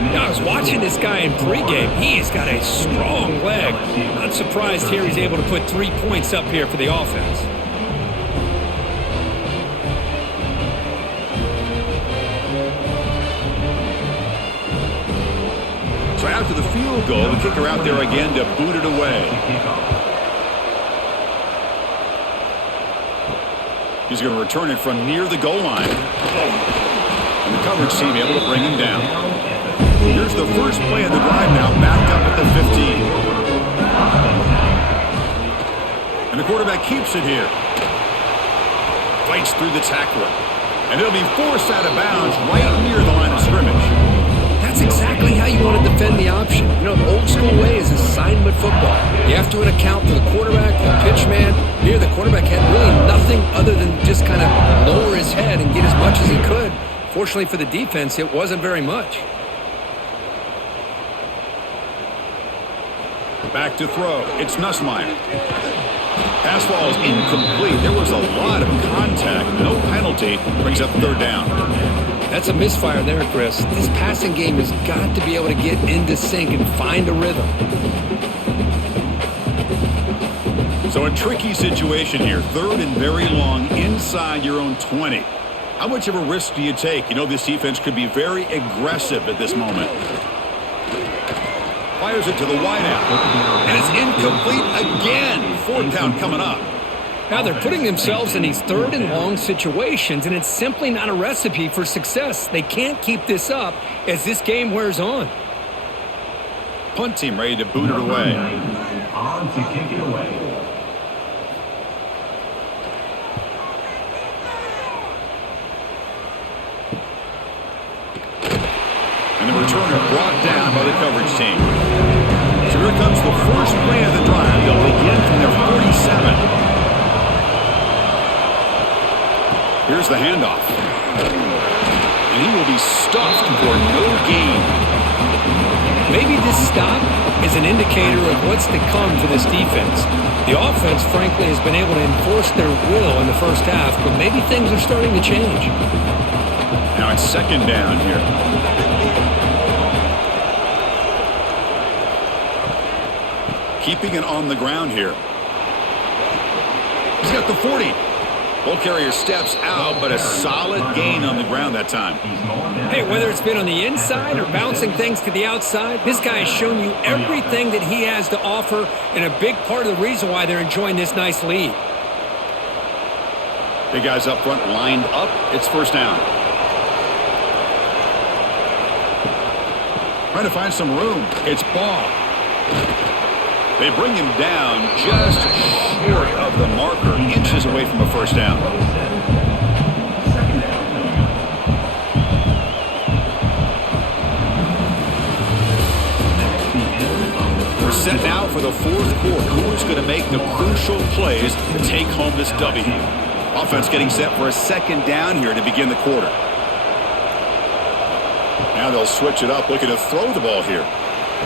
Now, I was watching this guy in pregame. He's got a strong leg. Not surprised here he's able to put 3 points up here for the offense. So after the field goal, the kicker out there again to boot it away. He's going to return it from near the goal line. And the coverage team able to bring him down. Here's the first play of the drive now, backed up at the 15. And the quarterback keeps it here. Fights through the tackler. And it'll be forced out of bounds right near the line of scrimmage. That's exactly how you want to defend the option. You know, the old school way is assignment football. You have to account for the quarterback, the pitch man. Here, the quarterback had really nothing other than just kind of lower his head and get as much as he could. Fortunately for the defense, it wasn't very much. Back to throw. It's Nussmeier. Pass ball is incomplete. There was a lot of contact. No penalty. Brings up third down. That's a misfire there, Chris. This passing game has got to be able to get into sync and find a rhythm. So a tricky situation here. Third and very long inside your own 20. How much of a risk do you take? You know this defense could be very aggressive at this moment. Fires it to the wideout. And it's incomplete again. Fourth down coming up. Now they're putting themselves in these third and long situations, and it's simply not a recipe for success. They can't keep this up as this game wears on. Punt team ready to boot it away. On to kick it away. And the returner brought down by the coverage team. So here comes the first play of the drive. They'll begin from their 47. Here's the handoff. And he will be stuffed for no gain. Maybe this stop is an indicator of what's to come for this defense. The offense, frankly, has been able to enforce their will in the first half, but maybe things are starting to change. Now it's second down here. Keeping it on the ground here. He's got the 40. Ball carrier steps out, but a solid gain on the ground that time. Hey, whether it's been on the inside or bouncing things to the outside, this guy has shown you everything that he has to offer, and a big part of the reason why they're enjoying this nice lead. Big guys up front lined up. It's first down. Trying to find some room. It's Ball. They bring him down just short of the marker, inches away from a first down. We're set now for the fourth quarter. Who's going to make the crucial plays to take home this W? Offense getting set for a second down here to begin the quarter. Now they'll switch it up, looking to throw the ball here.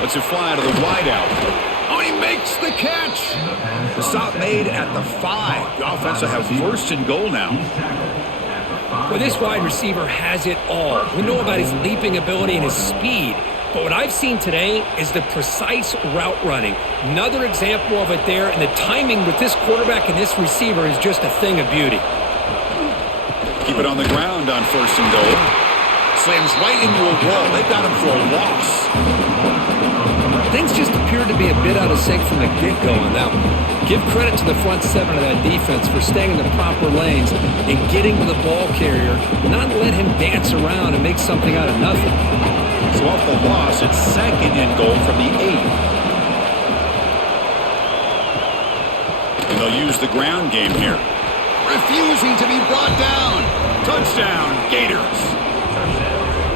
Lets it fly out of the wideout. Oh, he makes the catch. The stop made at the 5. The offense will have first and goal now. Well, this wide receiver has it all. We know about his leaping ability and his speed, but what I've seen today is the precise route running. Another example of it there, and the timing with this quarterback and this receiver is just a thing of beauty. Keep it on the ground on first and goal. Slams right into a wall. They got him for a loss. Things just appeared to be a bit out of sync from the get-go on that one. Give credit to the front seven of that defense for staying in the proper lanes and getting to the ball carrier, not let him dance around and make something out of nothing. So off the loss, it's second and goal from the 8. And they'll use the ground game here. Refusing to be brought down. Touchdown, Gators.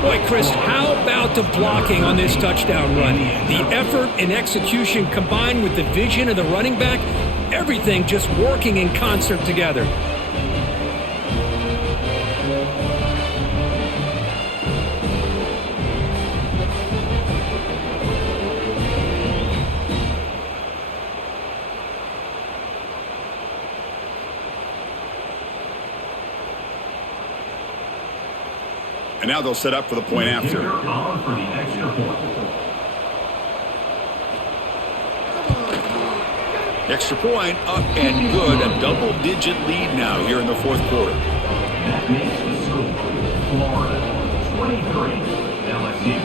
Boy, Chris, how about the blocking on this touchdown run? The effort and execution combined with the vision of the running back, everything just working in concert together. And now they'll set up for the point after. On for the extra point. Extra point up and good. A double-digit lead now here in the fourth quarter. That makes the score Florida 23, LSU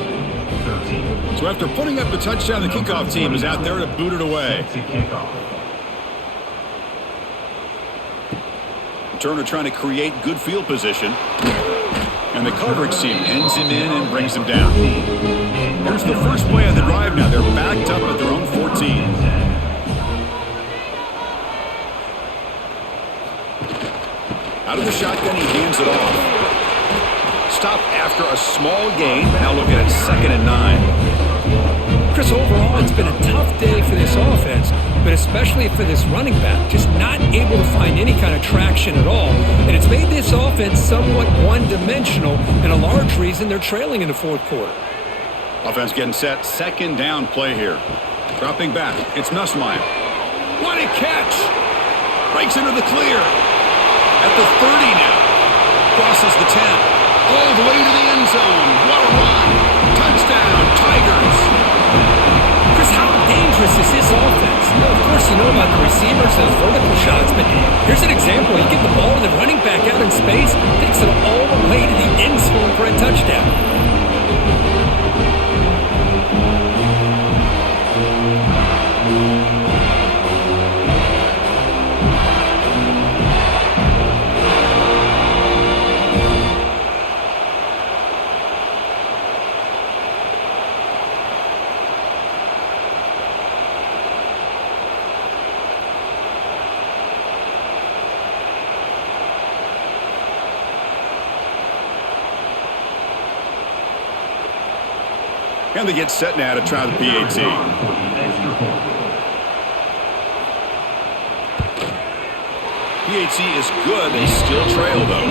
13. So after putting up the touchdown, the kickoff team is out there to boot it away. To kick off. Turner trying to create good field position. And the coverage team ends him in and brings him down. Here's the first play of the drive now. They're backed up at their own 14. Out of the shotgun, he hands it off. Stop after a small gain. Now looking at second and 9. Chris, overall, it's been a tough day for this offense, but especially for this running back, just not able to find any kind of traction at all. And it's made this offense somewhat one-dimensional, and a large reason they're trailing in the fourth quarter. Offense getting set. Second down play here. Dropping back, it's Nussmeier. What a catch! Breaks into the clear. At the 30 now. Crosses the 10. All the way to the end zone. What a run! Touchdown, Tigers! Chris, how dangerous is this offense? Well, of course, you know about the receivers, those vertical shots, but here's an example. You give the ball to the running back out in space, takes it all the way to the end zone for a touchdown. And they get set now to try the PAT. PAT is good. They still trail, though.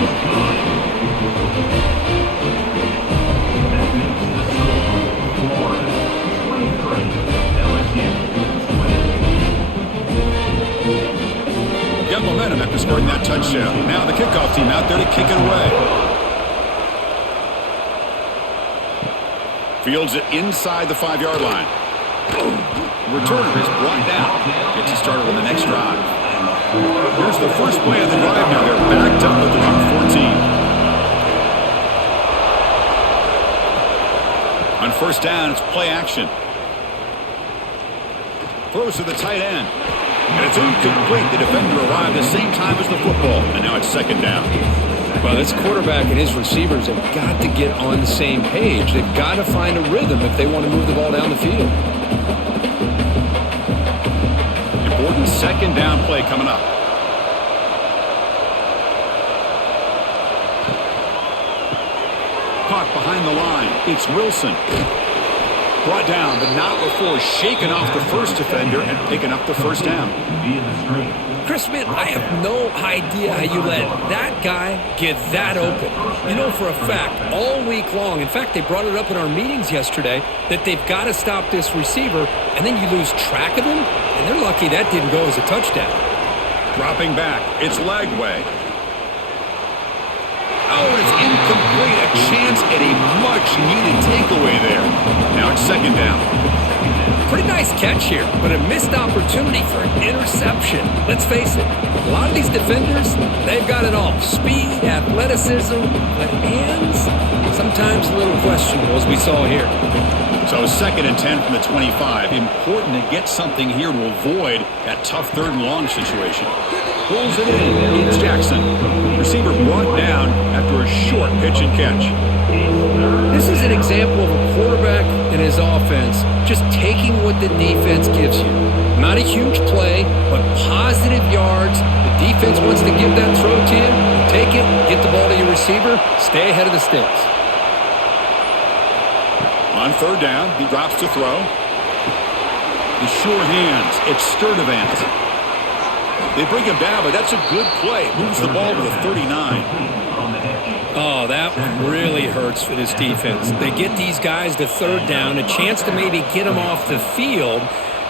Got momentum after scoring that touchdown. Now the kickoff team out there to kick it away. Fields it inside the 5-yard line. Returner is brought down. Gets you started on the next drive. Here's the first play of the drive now. They're backed up with around 14. On first down, it's play action. Throws to the tight end. And it's incomplete. The defender arrived at the same time as the football. And now it's second down. Well, this quarterback and his receivers have got to get on the same page. They've got to find a rhythm if they want to move the ball down the field. Important second down play coming up. Caught behind the line. It's Wilson. Brought down, but not before shaking off the first defender and picking up the first down. Chris, man, I have no idea how you let that guy get that open. You know for a fact, all week long, in fact, they brought it up in our meetings yesterday, that they've got to stop this receiver, and then you lose track of him, and they're lucky that didn't go as a touchdown. Dropping back, it's Lagway. Oh, it's incomplete. A chance at a much-needed takeaway there. Now it's second down. Pretty nice catch here, but a missed opportunity for an interception. Let's face it, a lot of these defenders, they've got it all. Speed, athleticism, but hands, sometimes a little questionable, as we saw here. So second and 10 from the 25. Important to get something here to avoid that tough third and long situation. Pulls it in. It's Jackson. Receiver brought down after a short pitch and catch. This is an example of a quarterback and his offense just taking what the defense gives you. Not a huge play, but positive yards. The defense wants to give that throw to you. Take it, get the ball to your receiver, stay ahead of the sticks. On third down, he drops to throw. The sure hands. It's Sturdivant. They bring him down, but that's a good play. Moves the ball to the 39. Oh, that one really hurts for this defense. They get these guys to third down, a chance to maybe get them off the field,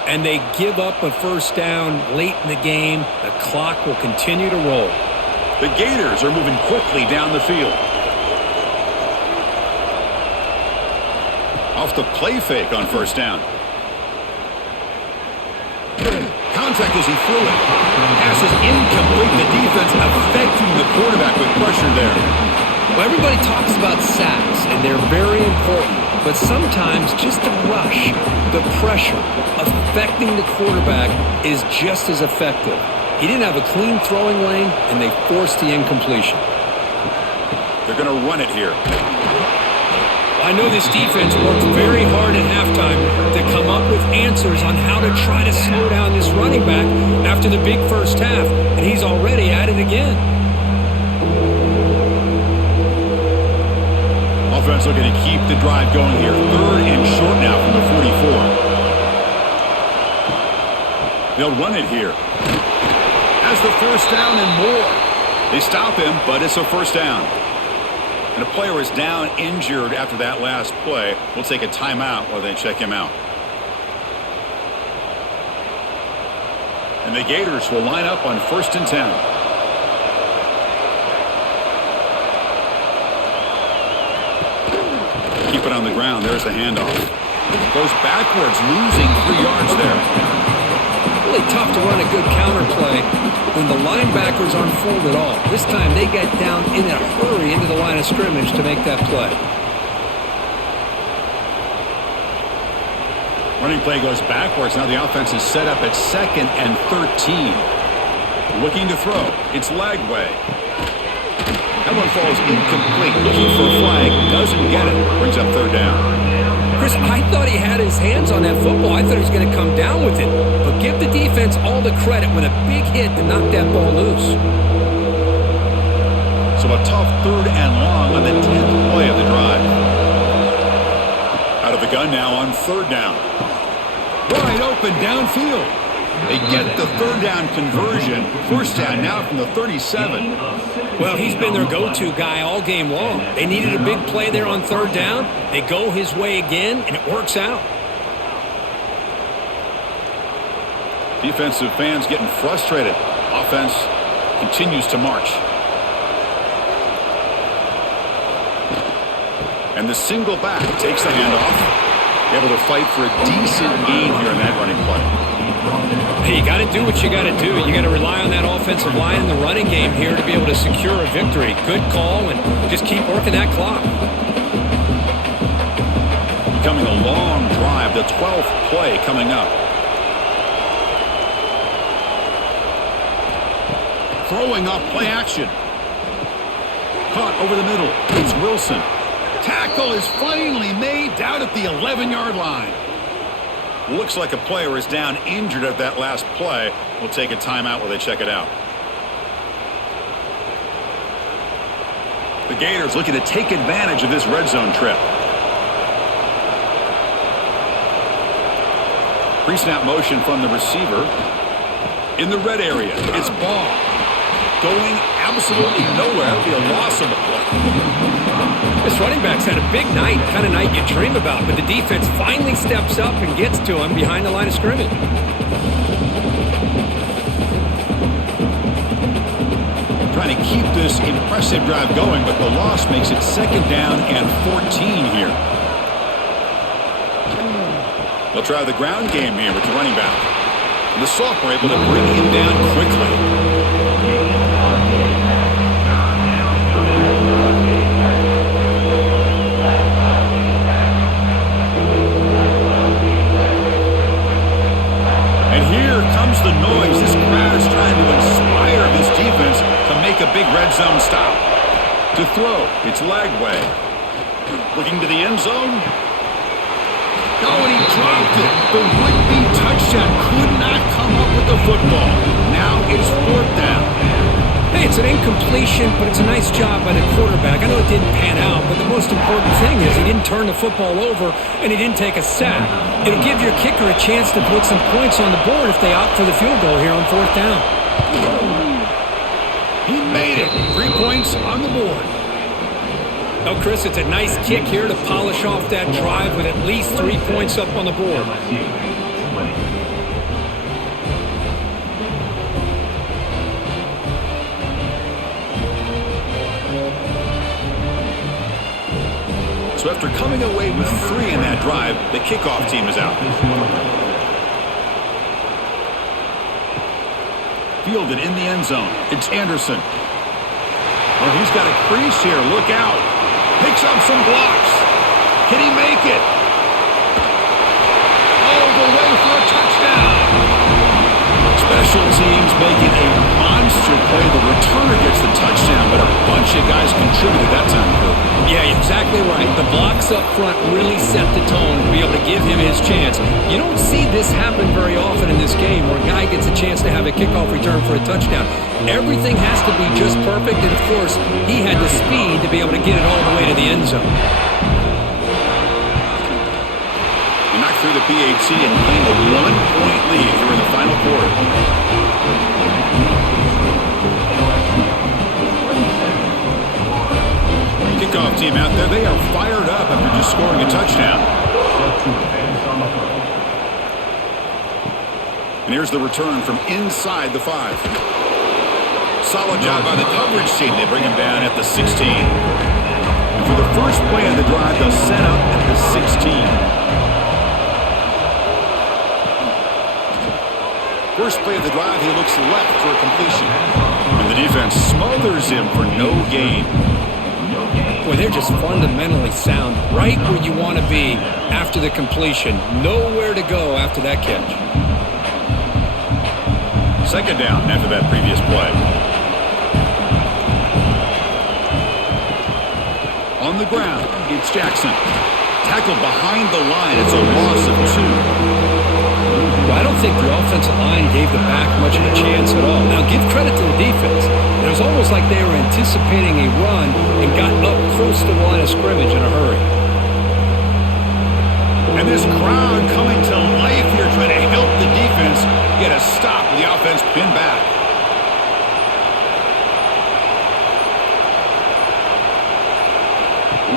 and they give up a first down late in the game. The clock will continue to roll. The Gators are moving quickly down the field. Off the play fake on first down. Contact as he threw it. Pass is incomplete. The defense affecting the quarterback with pressure there. Well, everybody talks about sacks, and they're very important. But sometimes just the rush, the pressure, affecting the quarterback is just as effective. He didn't have a clean throwing lane, and they forced the incompletion. They're going to run it here. I know this defense worked very hard at halftime to come up with answers on how to try to slow down this running back after the big first half, and he's already at it again. Offense looking to keep the drive going here. Third and short now from the 44. They'll run it here. Has the first down and more. They stop him, but it's a first down. And a player is down injured after that last play. We'll take a timeout while they check him out. And the Gators will line up on 1st and 10. Keep it on the ground. There's the handoff. Goes backwards, losing 3 yards there. Really tough to run a good counter play when the linebackers aren't fooled at all. This time they get down in a hurry into the line of scrimmage to make that play. Running play goes backwards. Now the offense is set up at 2nd and 13. Looking to throw. It's Lagway. That one falls incomplete. Looking for a flag. Doesn't get it. Brings up 3rd down. Chris, I thought he had his hands on that football. I thought he was going to come down with it. But give the defense all the credit with a big hit to knock that ball loose. So a tough 3rd and long on the 10th play of the drive. Out of the gun now on 3rd down. Wide open downfield. They get the 3rd down conversion. 1st down now from the 37. Well, he's been their go-to guy all game long. They needed a big play there on 3rd down. They go his way again, and it works out. Defensive fans getting frustrated. Offense continues to march. And the single back takes the handoff. Able to fight for a decent gain here in that running play. Hey, you got to do what you got to do. You got to rely on that offensive line in the running game here to be able to secure a victory. Good call, and just keep working that clock. Becoming a long drive, the 12th play coming up. Throwing off play action. Caught over the middle. It's Wilson. Tackle is finally made down at the 11-yard line. Looks like a player is down injured at that last play. We'll take a timeout while they check it out. The Gators looking to take advantage of this red zone trip. Pre-snap motion from the receiver. In the red area, it's Ball. Going absolutely nowhere. That'll be a loss of the play. This running back's had a big night, kind of night you dream about, but the defense finally steps up and gets to him behind the line of scrimmage. Trying to keep this impressive drive going, but the loss makes it 2nd down and 14 here. They'll try the ground game here with the running back. And the sophomore able to bring him down quickly. The noise. This crowd is trying to inspire this defense to make a big red zone stop. To throw, it's Lagway. Looking to the end zone. Oh, and he dropped it. The would-be touchdown could not come up with the football. Now it's 4th down. Hey, it's an incompletion, but it's a nice job by the quarterback. I know it didn't pan out, but the most important thing is he didn't turn the football over and he didn't take a sack. It'll give your kicker a chance to put some points on the board if they opt for the field goal here on 4th down. He made it. 3 points on the board. Oh, Chris, it's a nice kick here to polish off that drive with at least 3 points up on the board. So after coming away with 3 in that drive, the kickoff team is out. Fielded in the end zone. It's Anderson. Oh, he's got a crease here. Look out. Picks up some blocks. Can he make it? All the way for a touchdown. Special teams making a monster play. The returner gets the touchdown, but a bunch of guys contributed that time. Yeah, exactly right. The blocks up front really set the tone to be able to give him his chance. You don't see this happen very often in this game where a guy gets a chance to have a kickoff return for a touchdown. Everything has to be just perfect, and of course, he had the speed to be able to get it all the way to the end zone. He knocked through the PAT and claimed a 1-point lead here in the final quarter. Kickoff team out there, they are fired up after just scoring a touchdown. And here's the return from inside the 5. Solid job by the coverage team. They bring him down at the 16. And for the first play of the drive, they'll set up at the 16. First play of the drive, he looks left for a completion. And the defense smothers him for no gain. Boy, they're just fundamentally sound, right where you want to be after the completion. Nowhere to go after that catch. Second down after that previous play. On the ground, it's Jackson. Tackled behind the line. It's a loss of 2. Well, I don't think the offensive line gave the back much of a chance at all. Now, give credit to the defense. It was almost like they were anticipating a run and got up close to the line of scrimmage in a hurry. And this crowd coming to life here, trying to help the defense get a stop with the offense pinned back.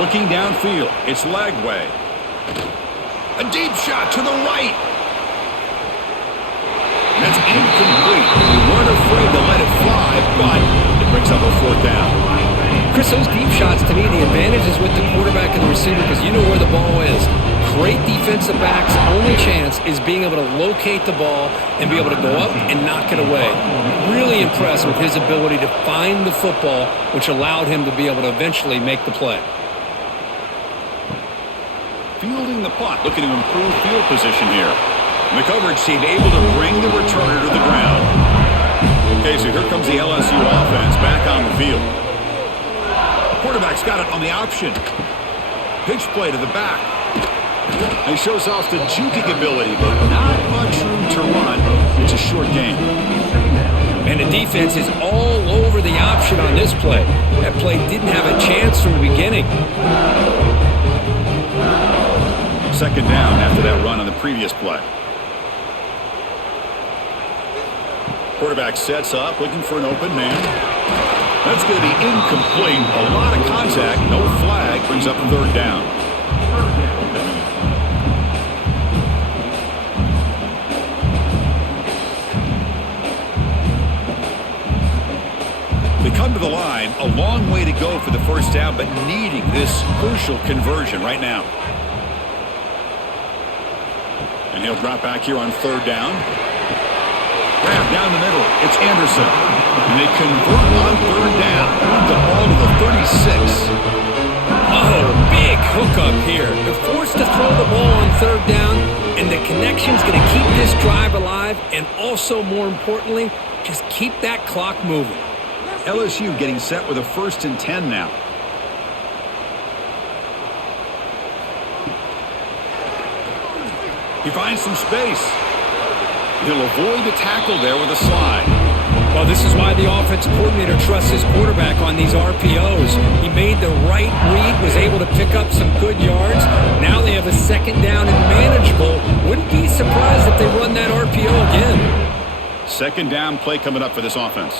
Looking downfield, it's Lagway. A deep shot to the right. That's incomplete. We weren't afraid to let it fly, but it brings up a 4th down. Chris, those deep shots, to me, the advantage is with the quarterback and the receiver because you know where the ball is. Great defensive backs' only chance is being able to locate the ball and be able to go up and knock it away. Really impressed with his ability to find the football, which allowed him to be able to eventually make the play. Fielding the punt, looking to improve field position here. And the coverage team able to bring the returner to the ground. Okay, so here comes the LSU offense back on the field. Quarterback's got it on the option. Pitch play to the back. He shows off the juking ability, but not much room to run. It's a short game. And the defense is all over the option on this play. That play didn't have a chance from the beginning. Second down after that run on the previous play. Quarterback sets up, looking for an open man. That's going to be incomplete. A lot of contact, no flag, brings up 3rd down. They come to the line, a long way to go for the first down, but needing this crucial conversion right now. And he'll drop back here on 3rd down. Grab down the middle. It's Anderson. And they convert on 3rd down. The ball to the 36. Oh, big hookup here. They're forced to throw the ball on 3rd down, and the connection's going to keep this drive alive, and also, more importantly, just keep that clock moving. LSU getting set with a 1st and 10 now. He finds some space. He'll avoid the tackle there with a slide. Well, this is why the offensive coordinator trusts his quarterback on these RPOs. He made the right read, was able to pick up some good yards. Now they have a 2nd down and manageable. Wouldn't be surprised if they run that RPO again. 2nd down play coming up for this offense.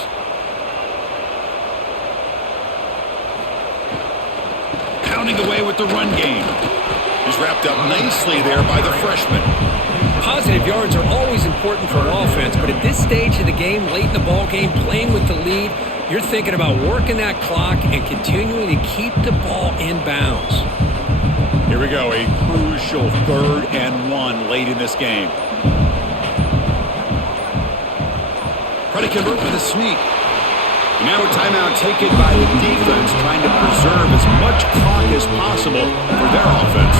Pounding away with the run game. He's wrapped up nicely there by the freshman. Positive yards are always important for an offense, but at this stage of the game, late in the ball game, playing with the lead, you're thinking about working that clock and continuing to keep the ball in bounds. Here we go, a crucial 3rd and 1 late in this game. Try to convert with a sneak. And now a timeout taken by the defense, trying to preserve as much clock as possible for their offense.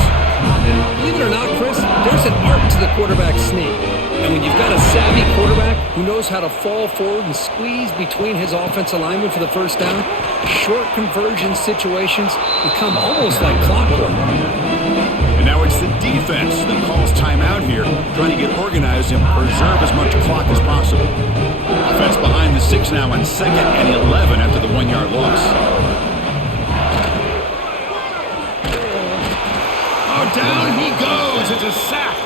Believe it or not, Chris, there's an art to the quarterback sneak. And when you've got a savvy quarterback who knows how to fall forward and squeeze between his offensive linemen for the 1st down, short conversion situations become almost like clockwork. And now it's the defense that calls timeout here, trying to get organized and preserve as much clock as possible. Offense behind the 6 now on 2nd and 11 after the 1-yard loss. Oh, down he goes. It's a sack.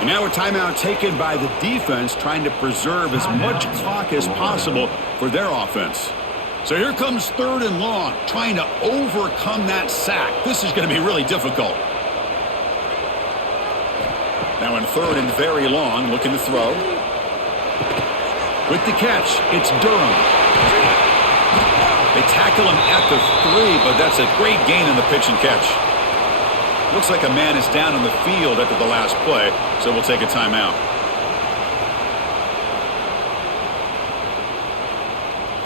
And now a timeout taken by the defense, trying to preserve as much clock as possible for their offense. So here comes 3rd and long, trying to overcome that sack. This is going to be really difficult. Now in 3rd and very long, looking to throw. With the catch, it's Durham. They tackle him at the 3, but that's a great gain in the pitch and catch. Looks like a man is down on the field after the last play, so we'll take a timeout.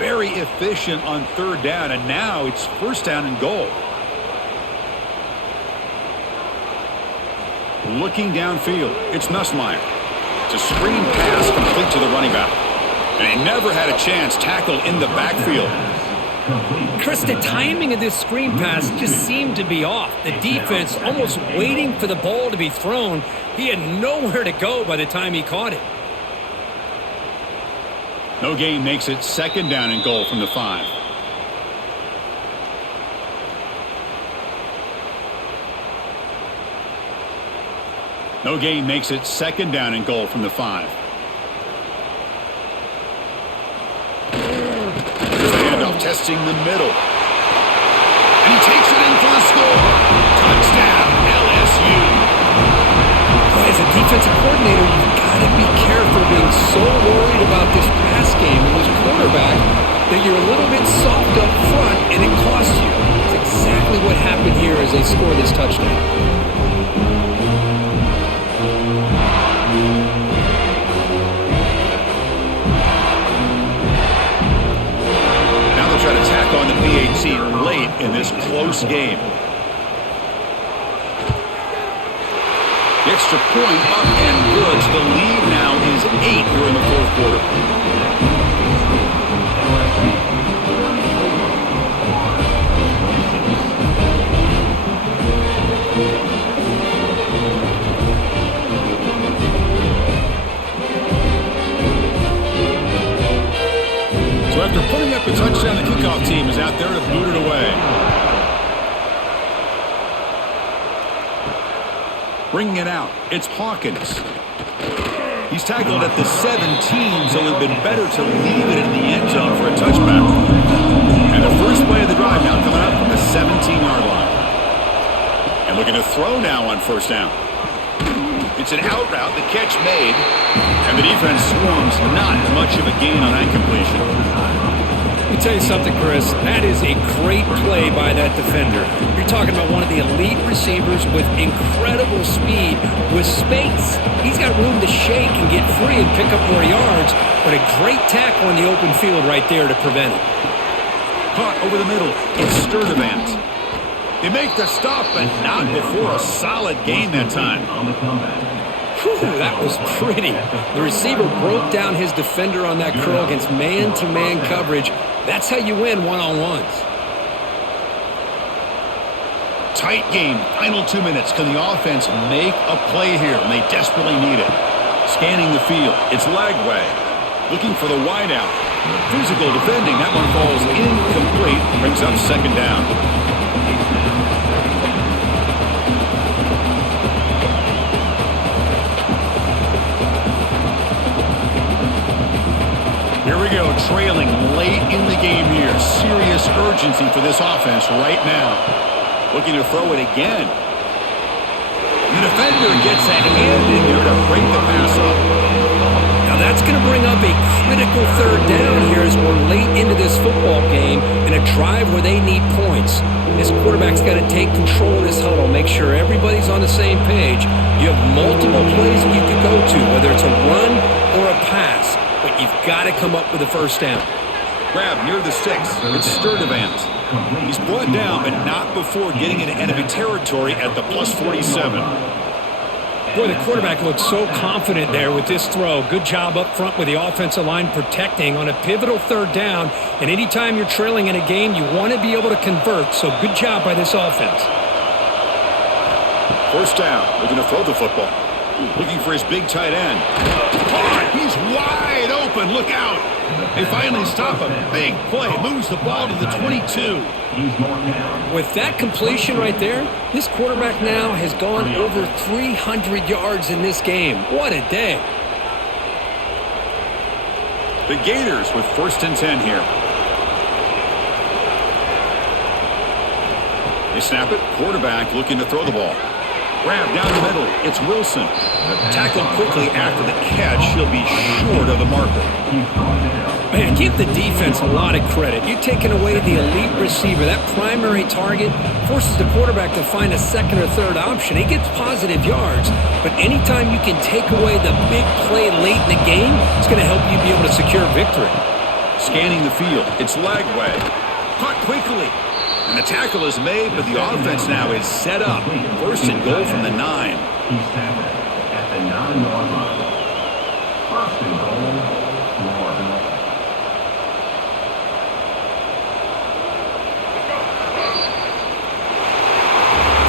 Very efficient on 3rd down, and now it's 1st down and goal. Looking downfield, it's Nussmeier. It's a screen pass complete to the running back. And he never had a chance tackled in the backfield. Chris, the timing of this screen pass just seemed to be off. The defense almost waiting for the ball to be thrown. He had nowhere to go by the time he caught it. No gain makes it 2nd down and goal from the 5. No gain makes it 2nd down and goal from the 5. Testing the middle. And he takes it in for the score. Touchdown, LSU. As a defensive coordinator, you've got to be careful being so worried about this pass game and this quarterback that you're a little bit soft up front and it costs you. It's exactly what happened here as they score this touchdown. Try to tack on the PAT late in this close game. The extra point up and good. The lead now is 8 here in the 4th quarter. So after putting up a touchdown, the kickoff team is out there to boot it away. Bringing it out, it's Hawkins. He's tackled at the 17, so it would have been better to leave it in the end zone for a touchback. And the first play of the drive now coming up from the 17-yard line. And looking to throw now on 1st down. It's an out route, the catch made, and the defense swarms not much of a gain on that completion. Let me tell you something, Chris. That is a great play by that defender. You're talking about one of the elite receivers with incredible speed, with space. He's got room to shake and get free and pick up more yards, but a great tackle on the open field right there to prevent it. Caught over the middle. It's Sturdivant. They make the stop, but not before a solid gain that time. Whew, that was pretty. The receiver broke down his defender on that curl against man-to-man coverage. That's how you win one-on-ones. Tight game. Final 2 minutes. Can the offense make a play here? And they desperately need it. Scanning the field. It's Lagway. Looking for the wideout. Physical defending. That one falls incomplete. Brings up 2nd down. Here we go, trailing late in the game here. Serious urgency for this offense right now. Looking to throw it again. The defender gets a hand in there to break the pass up. Now that's going to bring up a critical 3rd down here as we're late into this football game in a drive where they need points. This quarterback's got to take control of this huddle, make sure everybody's on the same page. You have multiple plays that you could go to, whether it's a run or a pass. But you've got to come up with a 1st down. Grab near the sticks. It's Sturdivant. He's brought down, but not before getting into enemy territory at the +47. Boy, the quarterback looked so confident there with this throw. Good job up front with the offensive line protecting on a pivotal 3rd down. And anytime you're trailing in a game, you want to be able to convert. So good job by this offense. 1st down. Looking to throw the football. Looking for his big tight end. He's wide open. Look out. They finally stop him. Big play. Moves the ball to the 22. With that completion right there, this quarterback now has gone over 300 yards in this game. What a day. The Gators with 1st and 10 here. They snap it. Quarterback looking to throw the ball. Grab down the middle. It's Wilson. Tackled quickly after the catch. He'll be short of the marker. Man, give the defense a lot of credit. You're taking away the elite receiver. That primary target forces the quarterback to find a second or third option. He gets positive yards, but anytime you can take away the big play late in the game, it's going to help you be able to secure victory. Scanning the field. It's Lagway. Caught quickly. And the tackle is made, but the offense now is set up. First and goal from the 9. He's tackled at the 9-yard line. First and goal, Florida.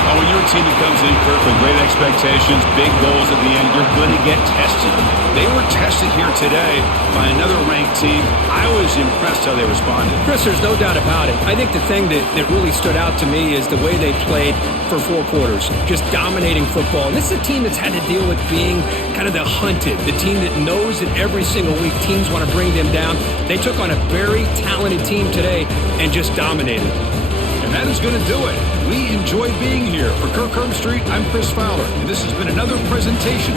Oh, when you're a team that comes in, Kirk, with great expectations, big goals at the end, you're going to get tested. They were tested here today by another ranked team. I was impressed how they responded. Chris, there's no doubt about it. I think the thing that really stood out to me is the way they played for 4 quarters, just dominating football. And this is a team that's had to deal with being kind of the hunted, the team that knows that every single week teams want to bring them down. They took on a very talented team today and just dominated. And that is going to do it. We enjoy being here. For Kirk Herbstreit, I'm Chris Fowler, and this has been another presentation.